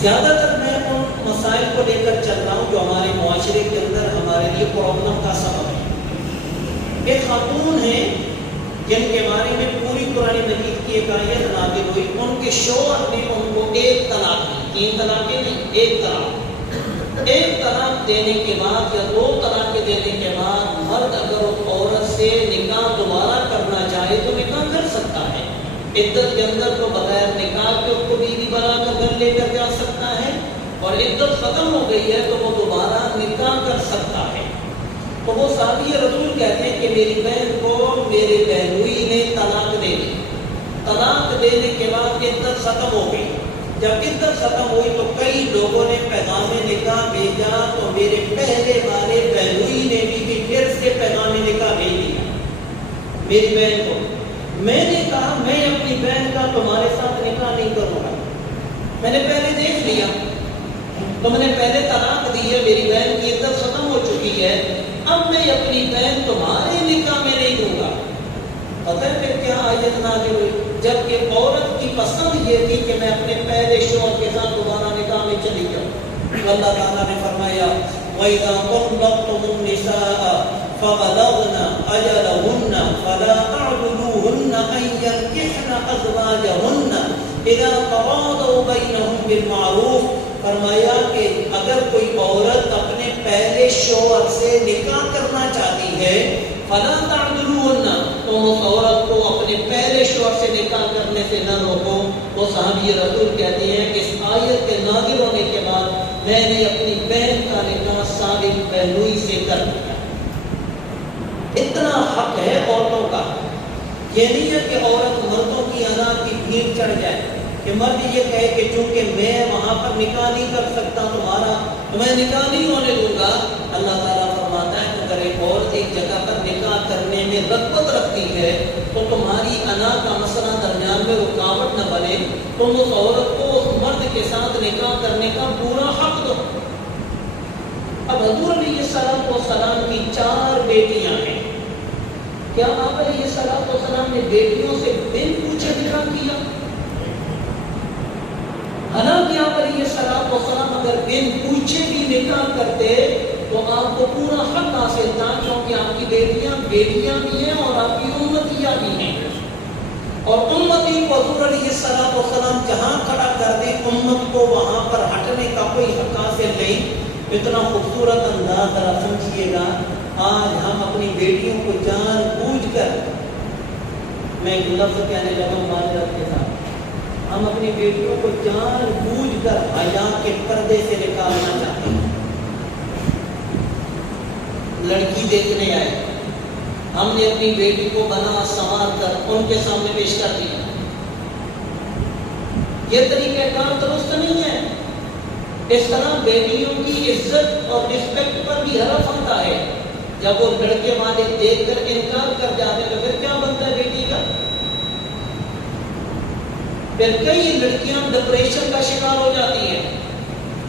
زیادہ تر میں ان مسائل کو لے کر چل رہا ہوں جو ہمارے معاشرے کے اندر ہمارے لیے پرابلم کا سبب ہے۔ ایک خاتون ہیں جن کے بارے میں پوری قرآن مجید کی ایک آیت نازل ہوئی، ان کے شوہر نے ان کو ایک طلاق دی، 3 طلاقیں نہیں، ایک طلاق دینے کے بعد یا 2 طلاقیں دینے کے بعد مرد اگر اس عورت سے نکاح دوبارہ کرنا چاہے تو نکاح کر سکتا ہے۔ عدت کے اندر تو بغیر نکاح کے اس کو بیوی بنا کر گھر لے کر جا سکتا ہے، اور عدت ختم ہو گئی ہے تو وہ دوبارہ نکاح کر سکتا ہے۔ تو وہ صحابی رسول کہتے ہیں کہ میری بہن کو میرے بہنوئی نے طلاق دے دی، طلاق دینے کے بعد عدت ختم ہو گئی۔ جب عدت ختم ہوئی تو کئی لوگوں نے پیغام نکاح بھیجا، تو میرے پہلے والے بہنوئی نے بھی پھر سے پیغام نکاح بھیج دیا میری بہن کو۔ میں نے کہا میں اپنی بہن کا تمہارے ساتھ نکاح نہیں کروں گا، میں نے پہلے دیکھ لیا، تم نے پہلے طلاق دی ہے، میری بہن کی عدت ختم ہو چکی ہے، اب میں اپنی بہن تمہارے نکاح میں نہیں دوں گا۔ پتہ ہے پھر کیا آیت نازل ہوئی؟ جبکہ عورت کی پسند یہ تھی کہ میں اپنے پہلے شوہر کے ساتھ دوبارہ نکاح میں چلی جاؤں۔ اللہ تعالیٰ نے فرمایا وَإِذَا طَلَّقْتُمُ النِّسَاءَ فَبَلَغْنَ أَجَلَهُنَّ فَلَا تَعْضُلُوهُنَّ أَن يَنكِحْنَ أَزْوَاجَهُنَّ إِذَا تَرَاضَوْا بَيْنَهُم بِالْمَعْرُوفِ۔ فرمایا کہ اگر کوئی عورت اپنے پہلے شوہر سے نکاح کرنا چاہتی ہے فَلَا تَعْضُلُوهُنَّ، تو اس عورت کو اپنے پہلے شوہر سے نکاح کرنے سے نہ روکو۔ وہ صحابی رسول کہتے ہیں کہ اس آیت کے نازل ہونے کے بعد میں نے اپنی بہن کا نکاح سابق بہنوئی سے کر دیا۔ اتنا حق ہے عورتوں کا، یہ نہیں ہے کہ عورت مردوں کی انا کی بھیڑ چڑھ جائے کہ مرد یہ کہے کہ چونکہ میں وہاں پر نکاح نہیں کر سکتا تمہارا تو میں نکاح نہیں ہونے دوں گا۔ اللہ تعالیٰ فرماتا ہے کہ اگر ایک عورت ایک جگہ پر نکاح کرنے میں رغبت رکھتی ہے تو تمہاری انا کا مسئلہ درمیان میں رکاوٹ نہ بنے، تم اس عورت کو اس مرد کے ساتھ نکاح کرنے کا پورا حق دو۔ اب حضور علیہ السلام کی 4 بیٹیاں ہیں، کیا آپ علیہ السلام نے بیٹیوں سے بن پوچھے نکاح کیا؟ حالانکہ آپ علیہ السلام اگر بن پوچھے بھی نکاح کرتے تو آپ کو پورا حق حاصل تھا، کیونکہ آپ کی بیٹیاں بھی ہیں اور آپ کی امتیاں بھی ہیں، اور امتی کو حضور علیہ السلام جہاں کھڑا کر دیں امت کو وہاں پر ہٹنے کا کوئی حق حاصل نہیں۔ اتنا خوبصورت انداز ذرا سمجھیے گا، آج ہم اپنی بیٹیوں کو جان بوجھ کر، میں ایک لفظ کہنے لگا معذرت کے ساتھ، ہم اپنی بیٹیوں کو جان بوجھ کر حیا کے پردے سے نکالنا چاہتے ہیں۔ لڑکی دیکھنے آئے، ہم نے اپنی بیٹی کو بنا سنوار کر ان کے سامنے پیش کر دیا، یہ طریقہ کار درست نہیں ہے۔ اس طرح بیٹیوں کی عزت اور رسپیکٹ پر بھی حرف آتا ہے۔ جب وہ لڑکے والے دیکھ کر انکار کر جاتے تو پھر کیا بنتا ہے بیٹی کا؟ پھر کئی لڑکیاں ڈپریشن کا شکار ہو جاتی ہیں۔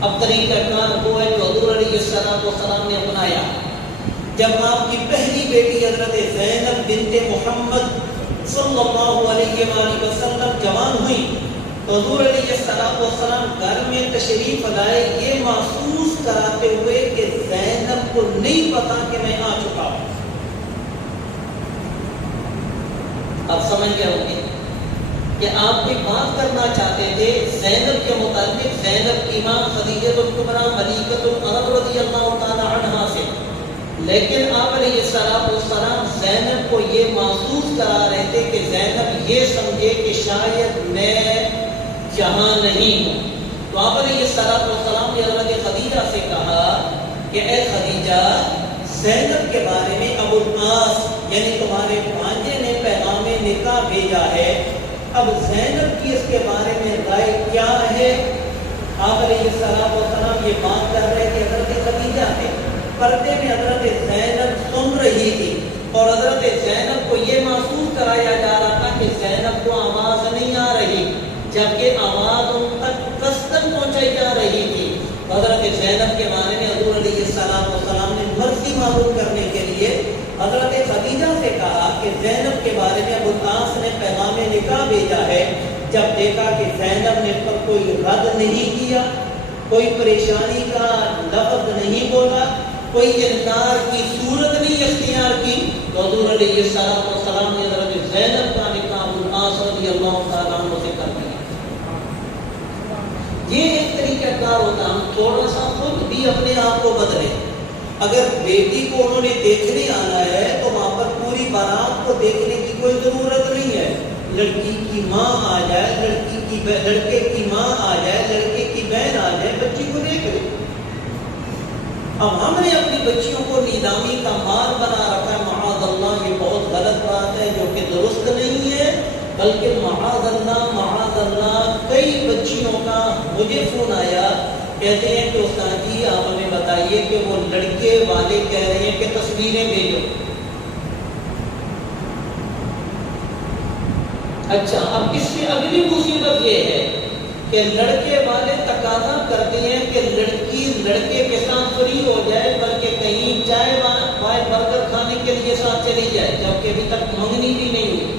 اب طریقہ کار وہ ہے جو حضور علیہ السلام نے اپنایا۔ جب آپ کی پہلی بیٹی حضرت زینب بنت محمد صلی اللہ علیہ وآلہ وسلم جوان ہوئی تو حضور علیہ السلام گھر میں تشریف لائے، یہ محسوس کراتے ہوئے کہ زینب کو نہیں پتا کہ میں آ چکا ہوں۔ اب سمجھ گئے ہوں گے کہ آپ کوئی بات کرنا چاہتے تھے زینب کے متعلق، زینب کی ماں خدیجہ الکبریٰ ملیکۃ العرب رضی اللہ تعالی عنہا سے، لیکن آپ علیہ السلام زینب کو یہ محسوس کرا رہے تھے کہ زینب یہ سمجھے کہ شاید میں جہاں نہیں ہوں۔ تو آپ علیہ السلام نے حضرت خدیجہ سے کہا کہ اے خدیجہ، زینب کے بارے میں ابو العاص یعنی تمہارے بھانجے نے پیغام نکاح بھیجا ہے، اب زینب کی اس کے بارے میں رائے کیا ہے؟ آپ علیہ السلام یہ بات کر رہے تھے حضرت خدیجہ سے، پردے میں حضرت زینب سن رہی تھی اور حضرت زینب کو یہ محسوس کرایا جا رہا تھا کہ زینب کو آواز نہیں آ رہی، جبکہ آواز ان تک قصداً پہنچائی جا رہی تھی۔ حضرت زینب کے بارے میں حضور علیہ السلام نے مرضی معلوم کرنے کے لیے حضرت خدیجہ سے کہا کہ زینب کے بارے میں ابو العاص نے پیغام نکاح بھیجا ہے۔ جب دیکھا کہ زینب نے پر کوئی رد نہیں کیا، کوئی پریشانی کا لفظ نہیں بولا، کوئی انکار کی صورت نہیں اختیار کی، تو حضور علیہ السلام نے حضرت زینب کا نکاح ابو العاص رضی اللہ تعالیٰ عنہ سے کر دیا۔ یہ ایک طریقہ کار ہوتا، ہم تھوڑا سا خود بھی اپنے آپ کو بدلیں۔ اگر بیٹی کو انہوں نے دیکھنے آنا ہے تو وہاں پر پوری بارات کو دیکھنے کی کوئی ضرورت نہیں ہے، لڑکی کی ماں آ جائے، لڑکے کی ماں آ جائے، لڑکے کی بہن آ جائے، بچی کو دیکھ لے۔ اب ہم نے اپنی بچیوں کو نیلامی کا مال بنا رکھا ہے، معاذ اللہ، یہ بہت غلط بات ہے جو کہ درست نہیں ہے، بلکہ معاذ اللہ کئی بچیوں کا مجھے فون آیا، کہتے ہیں کہ استاد جی آپ ہمیں بتائیے کہ وہ لڑکے والے کہہ رہے ہیں کہ تصویریں بھیجو۔ اچھا، اب اس سے اگلی مصیبت یہ ہے کہ لڑکے والے تقاضا کرتے ہیں کہ لڑکی لڑکے کے ساتھ فری ہو جائے، بلکہ کہیں چائے وائے برگر کھانے کے لیے ساتھ چلی جائے، جبکہ ابھی تک منگنی بھی نہیں ہوئی۔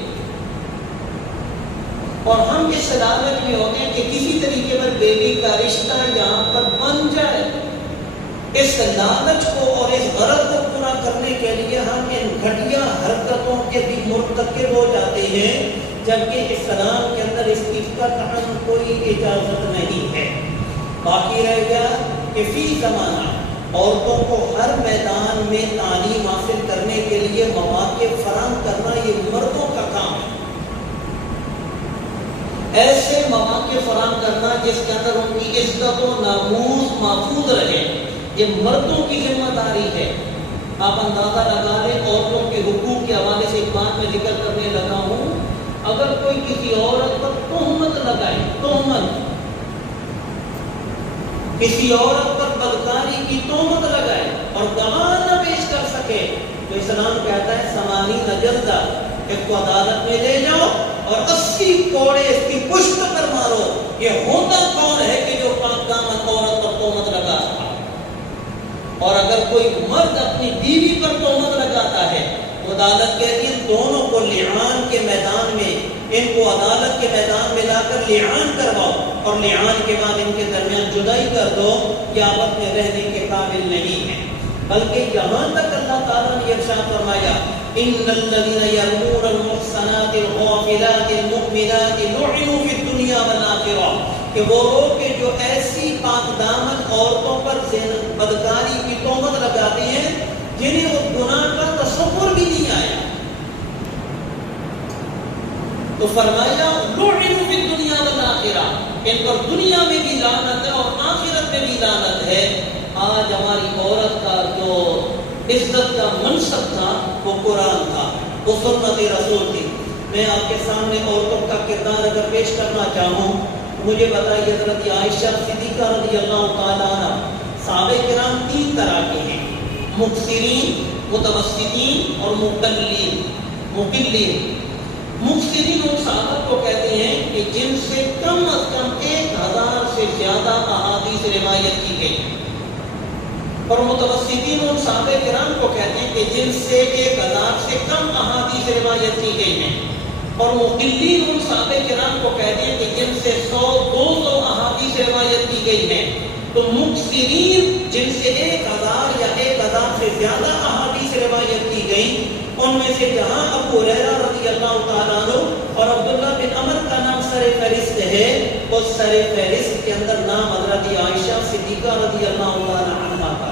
اور ہم اس لالچ میں ہوتے ہیں کہ کسی طریقے پر بیٹی کا رشتہ یہاں پر بن جائے۔ اس لالچ کو اور اس غرض کو پورا کرنے کے لیے ہم ان گھٹیا حرکتوں کے بھی مرتکب ہو جاتے ہیں، جبکہ اسلام کے اندر اس کی قطعاً کوئی اجازت نہیں ہے۔ باقی رہ گیا کہ فی زمانہ عورتوں کو ہر میدان میں تعلیم حاصل کرنے کے لیے مواقع فراہم کرنا یہ مردوں کا کام ہے۔ ایسے مواقع فراہم کرنا جس کے اندر ان کی عزت و ناموس محفوظ رہے، یہ مردوں کی ذمہ داری ہے۔ آپ اندازہ لگا لیں، عورتوں کے حقوق کے حوالے سے ایک بات میں ذکر کرنے لگا ہوں، اگر کوئی کسی عورت پر تہمت لگائے، کسی عورت پر بدکاری کی تہمت لگائے اور گواہ نہ پیش کر سکے، تو اسلام کہتا ہے 80 جلدہ، اس کو عدالت میں لے جاؤ اور 80 کوڑے اس کی پشت پر مارو۔ یہ ہوتا کون ہے کہ جو پاک دامن عورت پر تہمت لگا سکتا؟ اور اگر کوئی مرد اپنی بیوی پر تہمت لگاتا ہے تو عدالت کہتی ہے دونوں کو لعان کے میدان میں، ان کو عدالت کے میدان میں لا کر لعان کرواؤ اور لعان کے بعد ان کے درمیان جدائی کر دو، یہ آپس میں رہنے کے قابل نہیں ہے۔ بلکہ یہاں تک اللہ تعالیٰ نے ارشاد فرمایا ان الذين يرمون المحصنات الغافلات المؤمنات لعنوا في الدنيا والآخرة، کہ وہ لوگ کہ جو ایسی پاک دامن عورتوں پر بدکاری کی تہمت لگاتے ہیں جنہیں وہ وہ سنت رسول تھی. میں آپ کے سامنے عورتوں کا کردار اگر پیش کرنا چاہوں تو مجھے بتائیے حضرت عائشہ صدیقہ رضی اللہ تعالیٰ عنہ. صحابہ کرام تین طرح کے ہیں: مقصرین، متوسطین اور مقلین. مقصرین ان صحابہ کو کہتے ہیں کہ جن سے کم از کم 1000 سے زیادہ احادیث روایت کی گئی. اور متوسطین ان صحابہ کرام کو کہتے ہیں کہ جن سے 1000 سے کم احادیث روایت کی گئی ہیں. اور مقلین ان صحابہ کرام کو کہتے ہیں کہ جن سے 100-200 احادیث روایت کی گئی ہیں. تو مقصرین جن سے 1000 یا 1000 سے زیادہ احادیث روایت کی گئی، ان میں سے جہاں ابو ہریرہ رضی اللہ تعالیٰ عنہ اور عبداللہ بن عمر کا نام سر فہرست ہے، اس سر فہرست کے اندر نام حضرت عائشہ صدیقہ رضی اللہ تعالیٰ عنہ کا.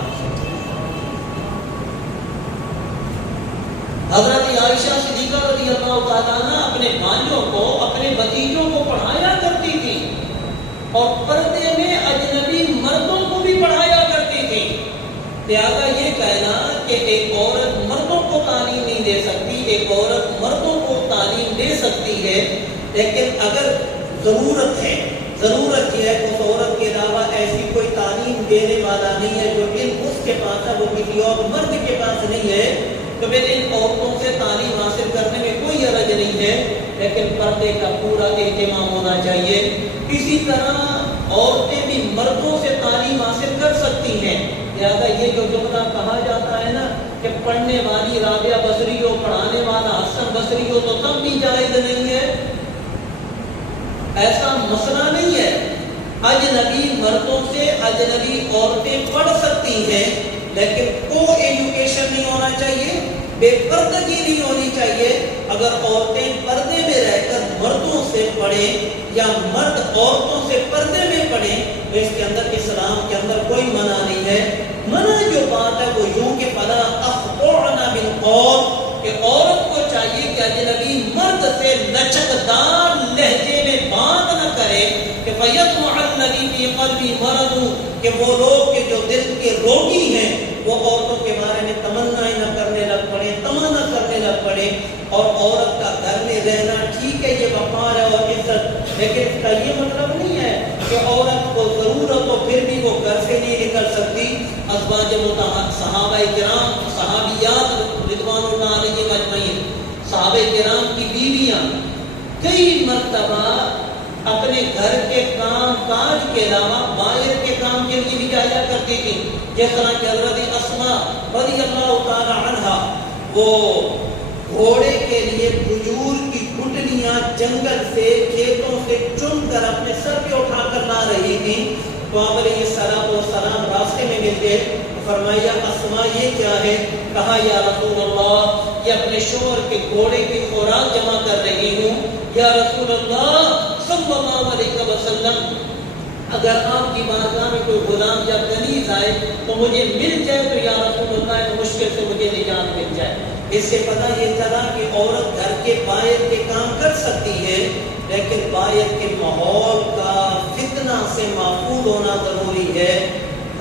حضرت عائشہ صدیقہ رضی اللہ تعالیٰ عنہ اپنے بھائیوں کو، اپنے بھتیجوں کو پڑھایا کرتی تھی اور پردے میں اجنبی مردوں کو بھی پڑھایا کرتی تھی. لہذا یہ کہنا کہ ایک عورت مردوں کو تعلیم نہیں دے سکتی، ایک عورت مردوں کو تعلیم دے سکتی ہے، لیکن اگر ضرورت ہے کہ اس عورت کے علاوہ ایسی کوئی تعلیم دینے والا نہیں ہے جو علم اس کے پاس ہے، وہ کسی اور مرد کے پاس نہیں ہے، تو پھر ان عورتوں سے تعلیم حاصل کرنے میں کوئی حرج نہیں ہے، لیکن پردے کا پورا اہتمام ہونا چاہیے. اسی طرح عورتیں بھی مردوں سے تعلیم حاصل کر سکتی ہیں. لہذا یہ جو جملہ کہا جاتا ہے نا کہ پڑھنے والی رابعہ بصری ہو، پڑھانے والا حسن بصری ہو، تو تب بھی جائز نہیں ہے. ایسا مسئلہ نہیں ہے. اجنبی مردوں سے اجنبی عورتیں پڑھ سکتی ہیں، لیکن کو ایجوکیشن نہیں ہونا چاہیے، بے پردگی نہیں ہونی چاہیے. اگر عورتیں پردے میں رہ کر مردوں سے پڑھیں یا مرد عورتوں سے پردے میں پڑھیں تو اس کے اندر اسلام کے اندر کوئی منع نہیں ہے. منع جو بات ہے وہ یوں کہ فلا اخطعن بالقول، کہ عورت کو چاہیے کہ اجنبی مرد سے لچکدار لہجے میں بات نہ کرے، کہ فیطمع الذی فی قلبی مرض، کہ وہ لوگ کہ جو دل کے روگی ہیں وہ عورتوں کے بارے میں تمنا نہ کرنے لگ پڑے، تمنا کرنے لگ پڑے. اور عورت کا گھر میں رہنا ٹھیک ہے، یہ وقار ہے اور عزت، لیکن اس کا یہ مطلب نہیں ہے کہ عورت کو ضرورت ہو پھر بھی وہ گھر سے نہیں نکل سکتی. ازواج مطہرات، صحابہ کرام، صحابیات رضوان اللہ علیہم اجمعین، صحابہ کرام کی بیویاں کئی مرتبہ اپنے گھر کے کام کاج کے علاوہ باہر کے کام کے لیے بھی جایا کرتی تھی. جس طرح کہ حضرت اسماء رضی اللہ تعالی عنہا وہ گھوڑے کے لیے کھجور کی گٹلیاں جنگل سے، کھیتوں سے چن کر اپنے سر پہ اٹھا کر لا رہی تھی. تو آپ علیہ السلام راستے میں ملتے، فرمایا اسماء یہ کیا ہے؟ کہا یا رسول اللہ یہ اپنے شوہر کے گھوڑے کی خوراک جمع کر رہی ہوں. یا رسول اللہ صلی اللہ علیہ وسلم اگر آپ کی بارگاہ میں کوئی غلام یا کنیز آئے تو مجھے مل جائے تو یا رسول اللہ اس مشکل سے مجھے نجات مل جائے. اس سے پتہ یہ چلا کہ عورت گھر کے باہر کے کام کر سکتی ہے، لیکن باہر کے ماحول کا فتنہ سے محفوظ ہونا ضروری ہے.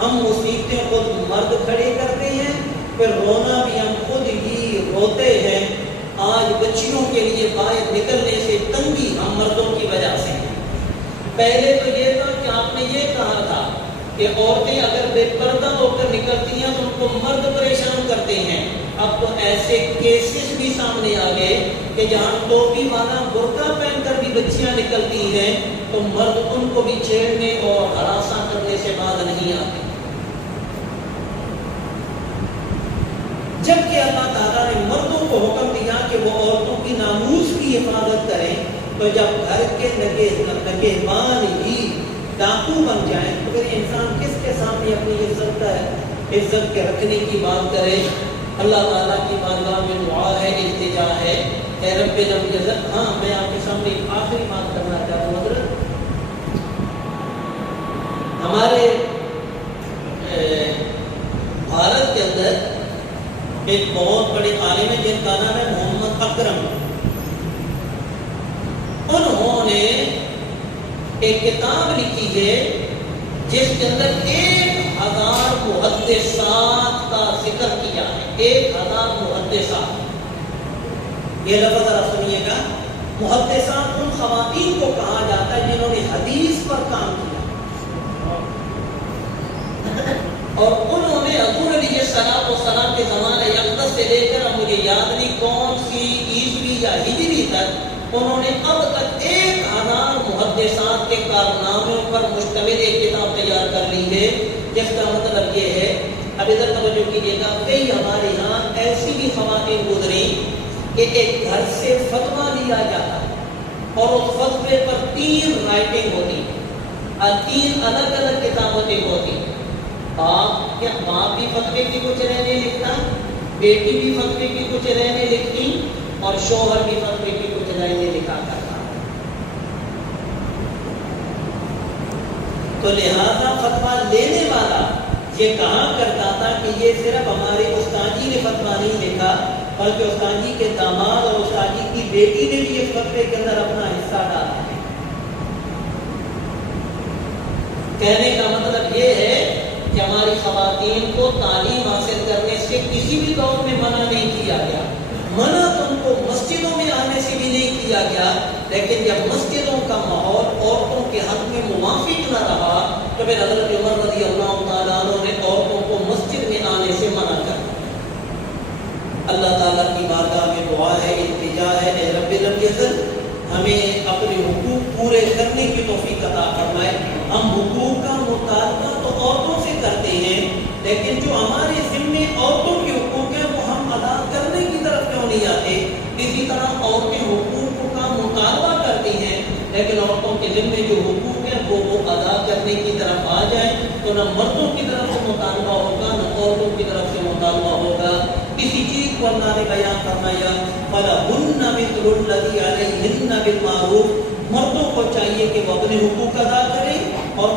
ہم مصیبتیں خود مرد کھڑے کرتے ہیں، پھر رونا بھی ہم خود ہی روتے ہیں. آج بچیوں کے لیے باہر نکلنے سے تنگی ہم مردوں کی وجہ سے. پہلے تو یہ تھا کہ آپ نے یہ کہا تھا کہ عورتیں اگر بے پردہ ہو کر نکلتی ہیں تو ان کو مرد پریشان کرتے ہیں. اب تو ایسے کیسز بھی سامنے آ گئے کہ جہاں ٹوپی والا برقع پہن کر بھی بچیاں نکلتی ہیں تو مرد ان کو بھی چھیڑنے اور ہراساں کرنے سے باز نہیں آتے. جبکہ اللہ تعالیٰ نے مردوں کو حکم دیا کہ وہ عورتوں کی ناموس کی حفاظت کریں، تو جب گھر کے نگہبان ہی ڈاکو بن جائیں تو پھر انسان کس کے سامنے اپنی عزت کے رکھنے کی بات کرے. اللہ تعالیٰ کی بارگاہ میں دعا ہے، التجا ہے، اے رب لم یزل. ہاں میں آپ کے سامنے آخری بات کرنا چاہتا ہوں. حضرت ہمارے بھارت کے اندر ایک بہت بڑے عالم ہے جن کا نام ہے محمد اکرم. انہوں نے ایک کتاب لکھی ہے جس کے اندر 1000 محدثات کا ذکر کیا ہے. 1000 محدثات. یہ لفظ ذرا سنیے گا، محدثات ان خواتین کو کہا جاتا ہے جنہوں نے حدیث پر کام کیا اور انہوں نے حضور علیہ السلام کے زمانے اقدس سے لے کر اب مجھے یاد نہیں کون سی عیسوی یا ہجری تک انہوں نے اب تک 1000 محدثات کے کارناموں پر مشتمل ایک کتاب تیار کر لی ہے، جس کا مطلب یہ ہے، اب ادھر توجہ کیجیے گا، کئی ہمارے یہاں ایسی بھی خواتین گزری کہ ایک گھر سے فتویٰ لیا جاتا اور اس فتوے پر 3 رائٹنگ ہوتی اور 3 الگ الگ کتابیں ہوتی۔ باپ بھی فتوے کی کچھ رہنے لکھتا، بیٹی بھی فتوے کی کچھ رہنے لکھتی اور شوہر بھی فتوے کی کچھ رہنے لکھا کرتا۔ تو لہذا فتویٰ لینے والا یہ کہا کرتا تھا کہ یہ صرف ہمارے استاد جی نے فتویٰ نہیں لکھا بلکہ استاد جی کے داماد اور استاد جی کی بیٹی نے بھی اس فتوے کے اندر اپنا حصہ ڈالا ہے۔ کہنے کا مطلب یہ ہے کہ ہماری خواتین کو تعلیم حاصل کرنے سے کسی بھی دور میں منع نہیں کیا گیا، منع تو ان کو مسجدوں میں آنے سے بھی نہیں کیا گیا، لیکن جب مسجدوں کا ماحول عورتوں کے حق میں موافق نہ رہا تو پھر حضرت عمر رضی اللہ تعالیٰ عنہ نے عورتوں کو مسجد میں آنے سے منع کر دیا۔ اللہ تعالیٰ کی بارگاہ میں دعا ہے، التجا ہے، اے رب العزت ہمیں اپنے حقوق پورے کرنے کی توفیق عطا فرمائے۔ ہم حقوق کا مطالبہ تو عورتوں سے کرتے ہیں، لیکن جو ہمارے ذمے عورتوں کے حقوق ہیں وہ ہم ادا کرنے کی طرف کیوں نہیں آتے؟ اسی طرح عورتیں حقوق کا مطالبہ کرتی ہیں، لیکن عورتوں کے ذمے جو حقوق ہیں وہ ادا کرنے کی طرف آ جائیں تو نہ مردوں کی طرف سے مطالبہ ہوگا نہ عورتوں کی طرف سے مطالبہ ہوگا۔ اسی چیز کو اللہ نے بیان فرمایا، فَلَهُنَّ مِثْلُ الَّذِي عَلَيْهِنَّ بِالْمَعْرُوفِ، مردوں کو چاہیے کہ وہ اپنے حقوق ادا کریں اور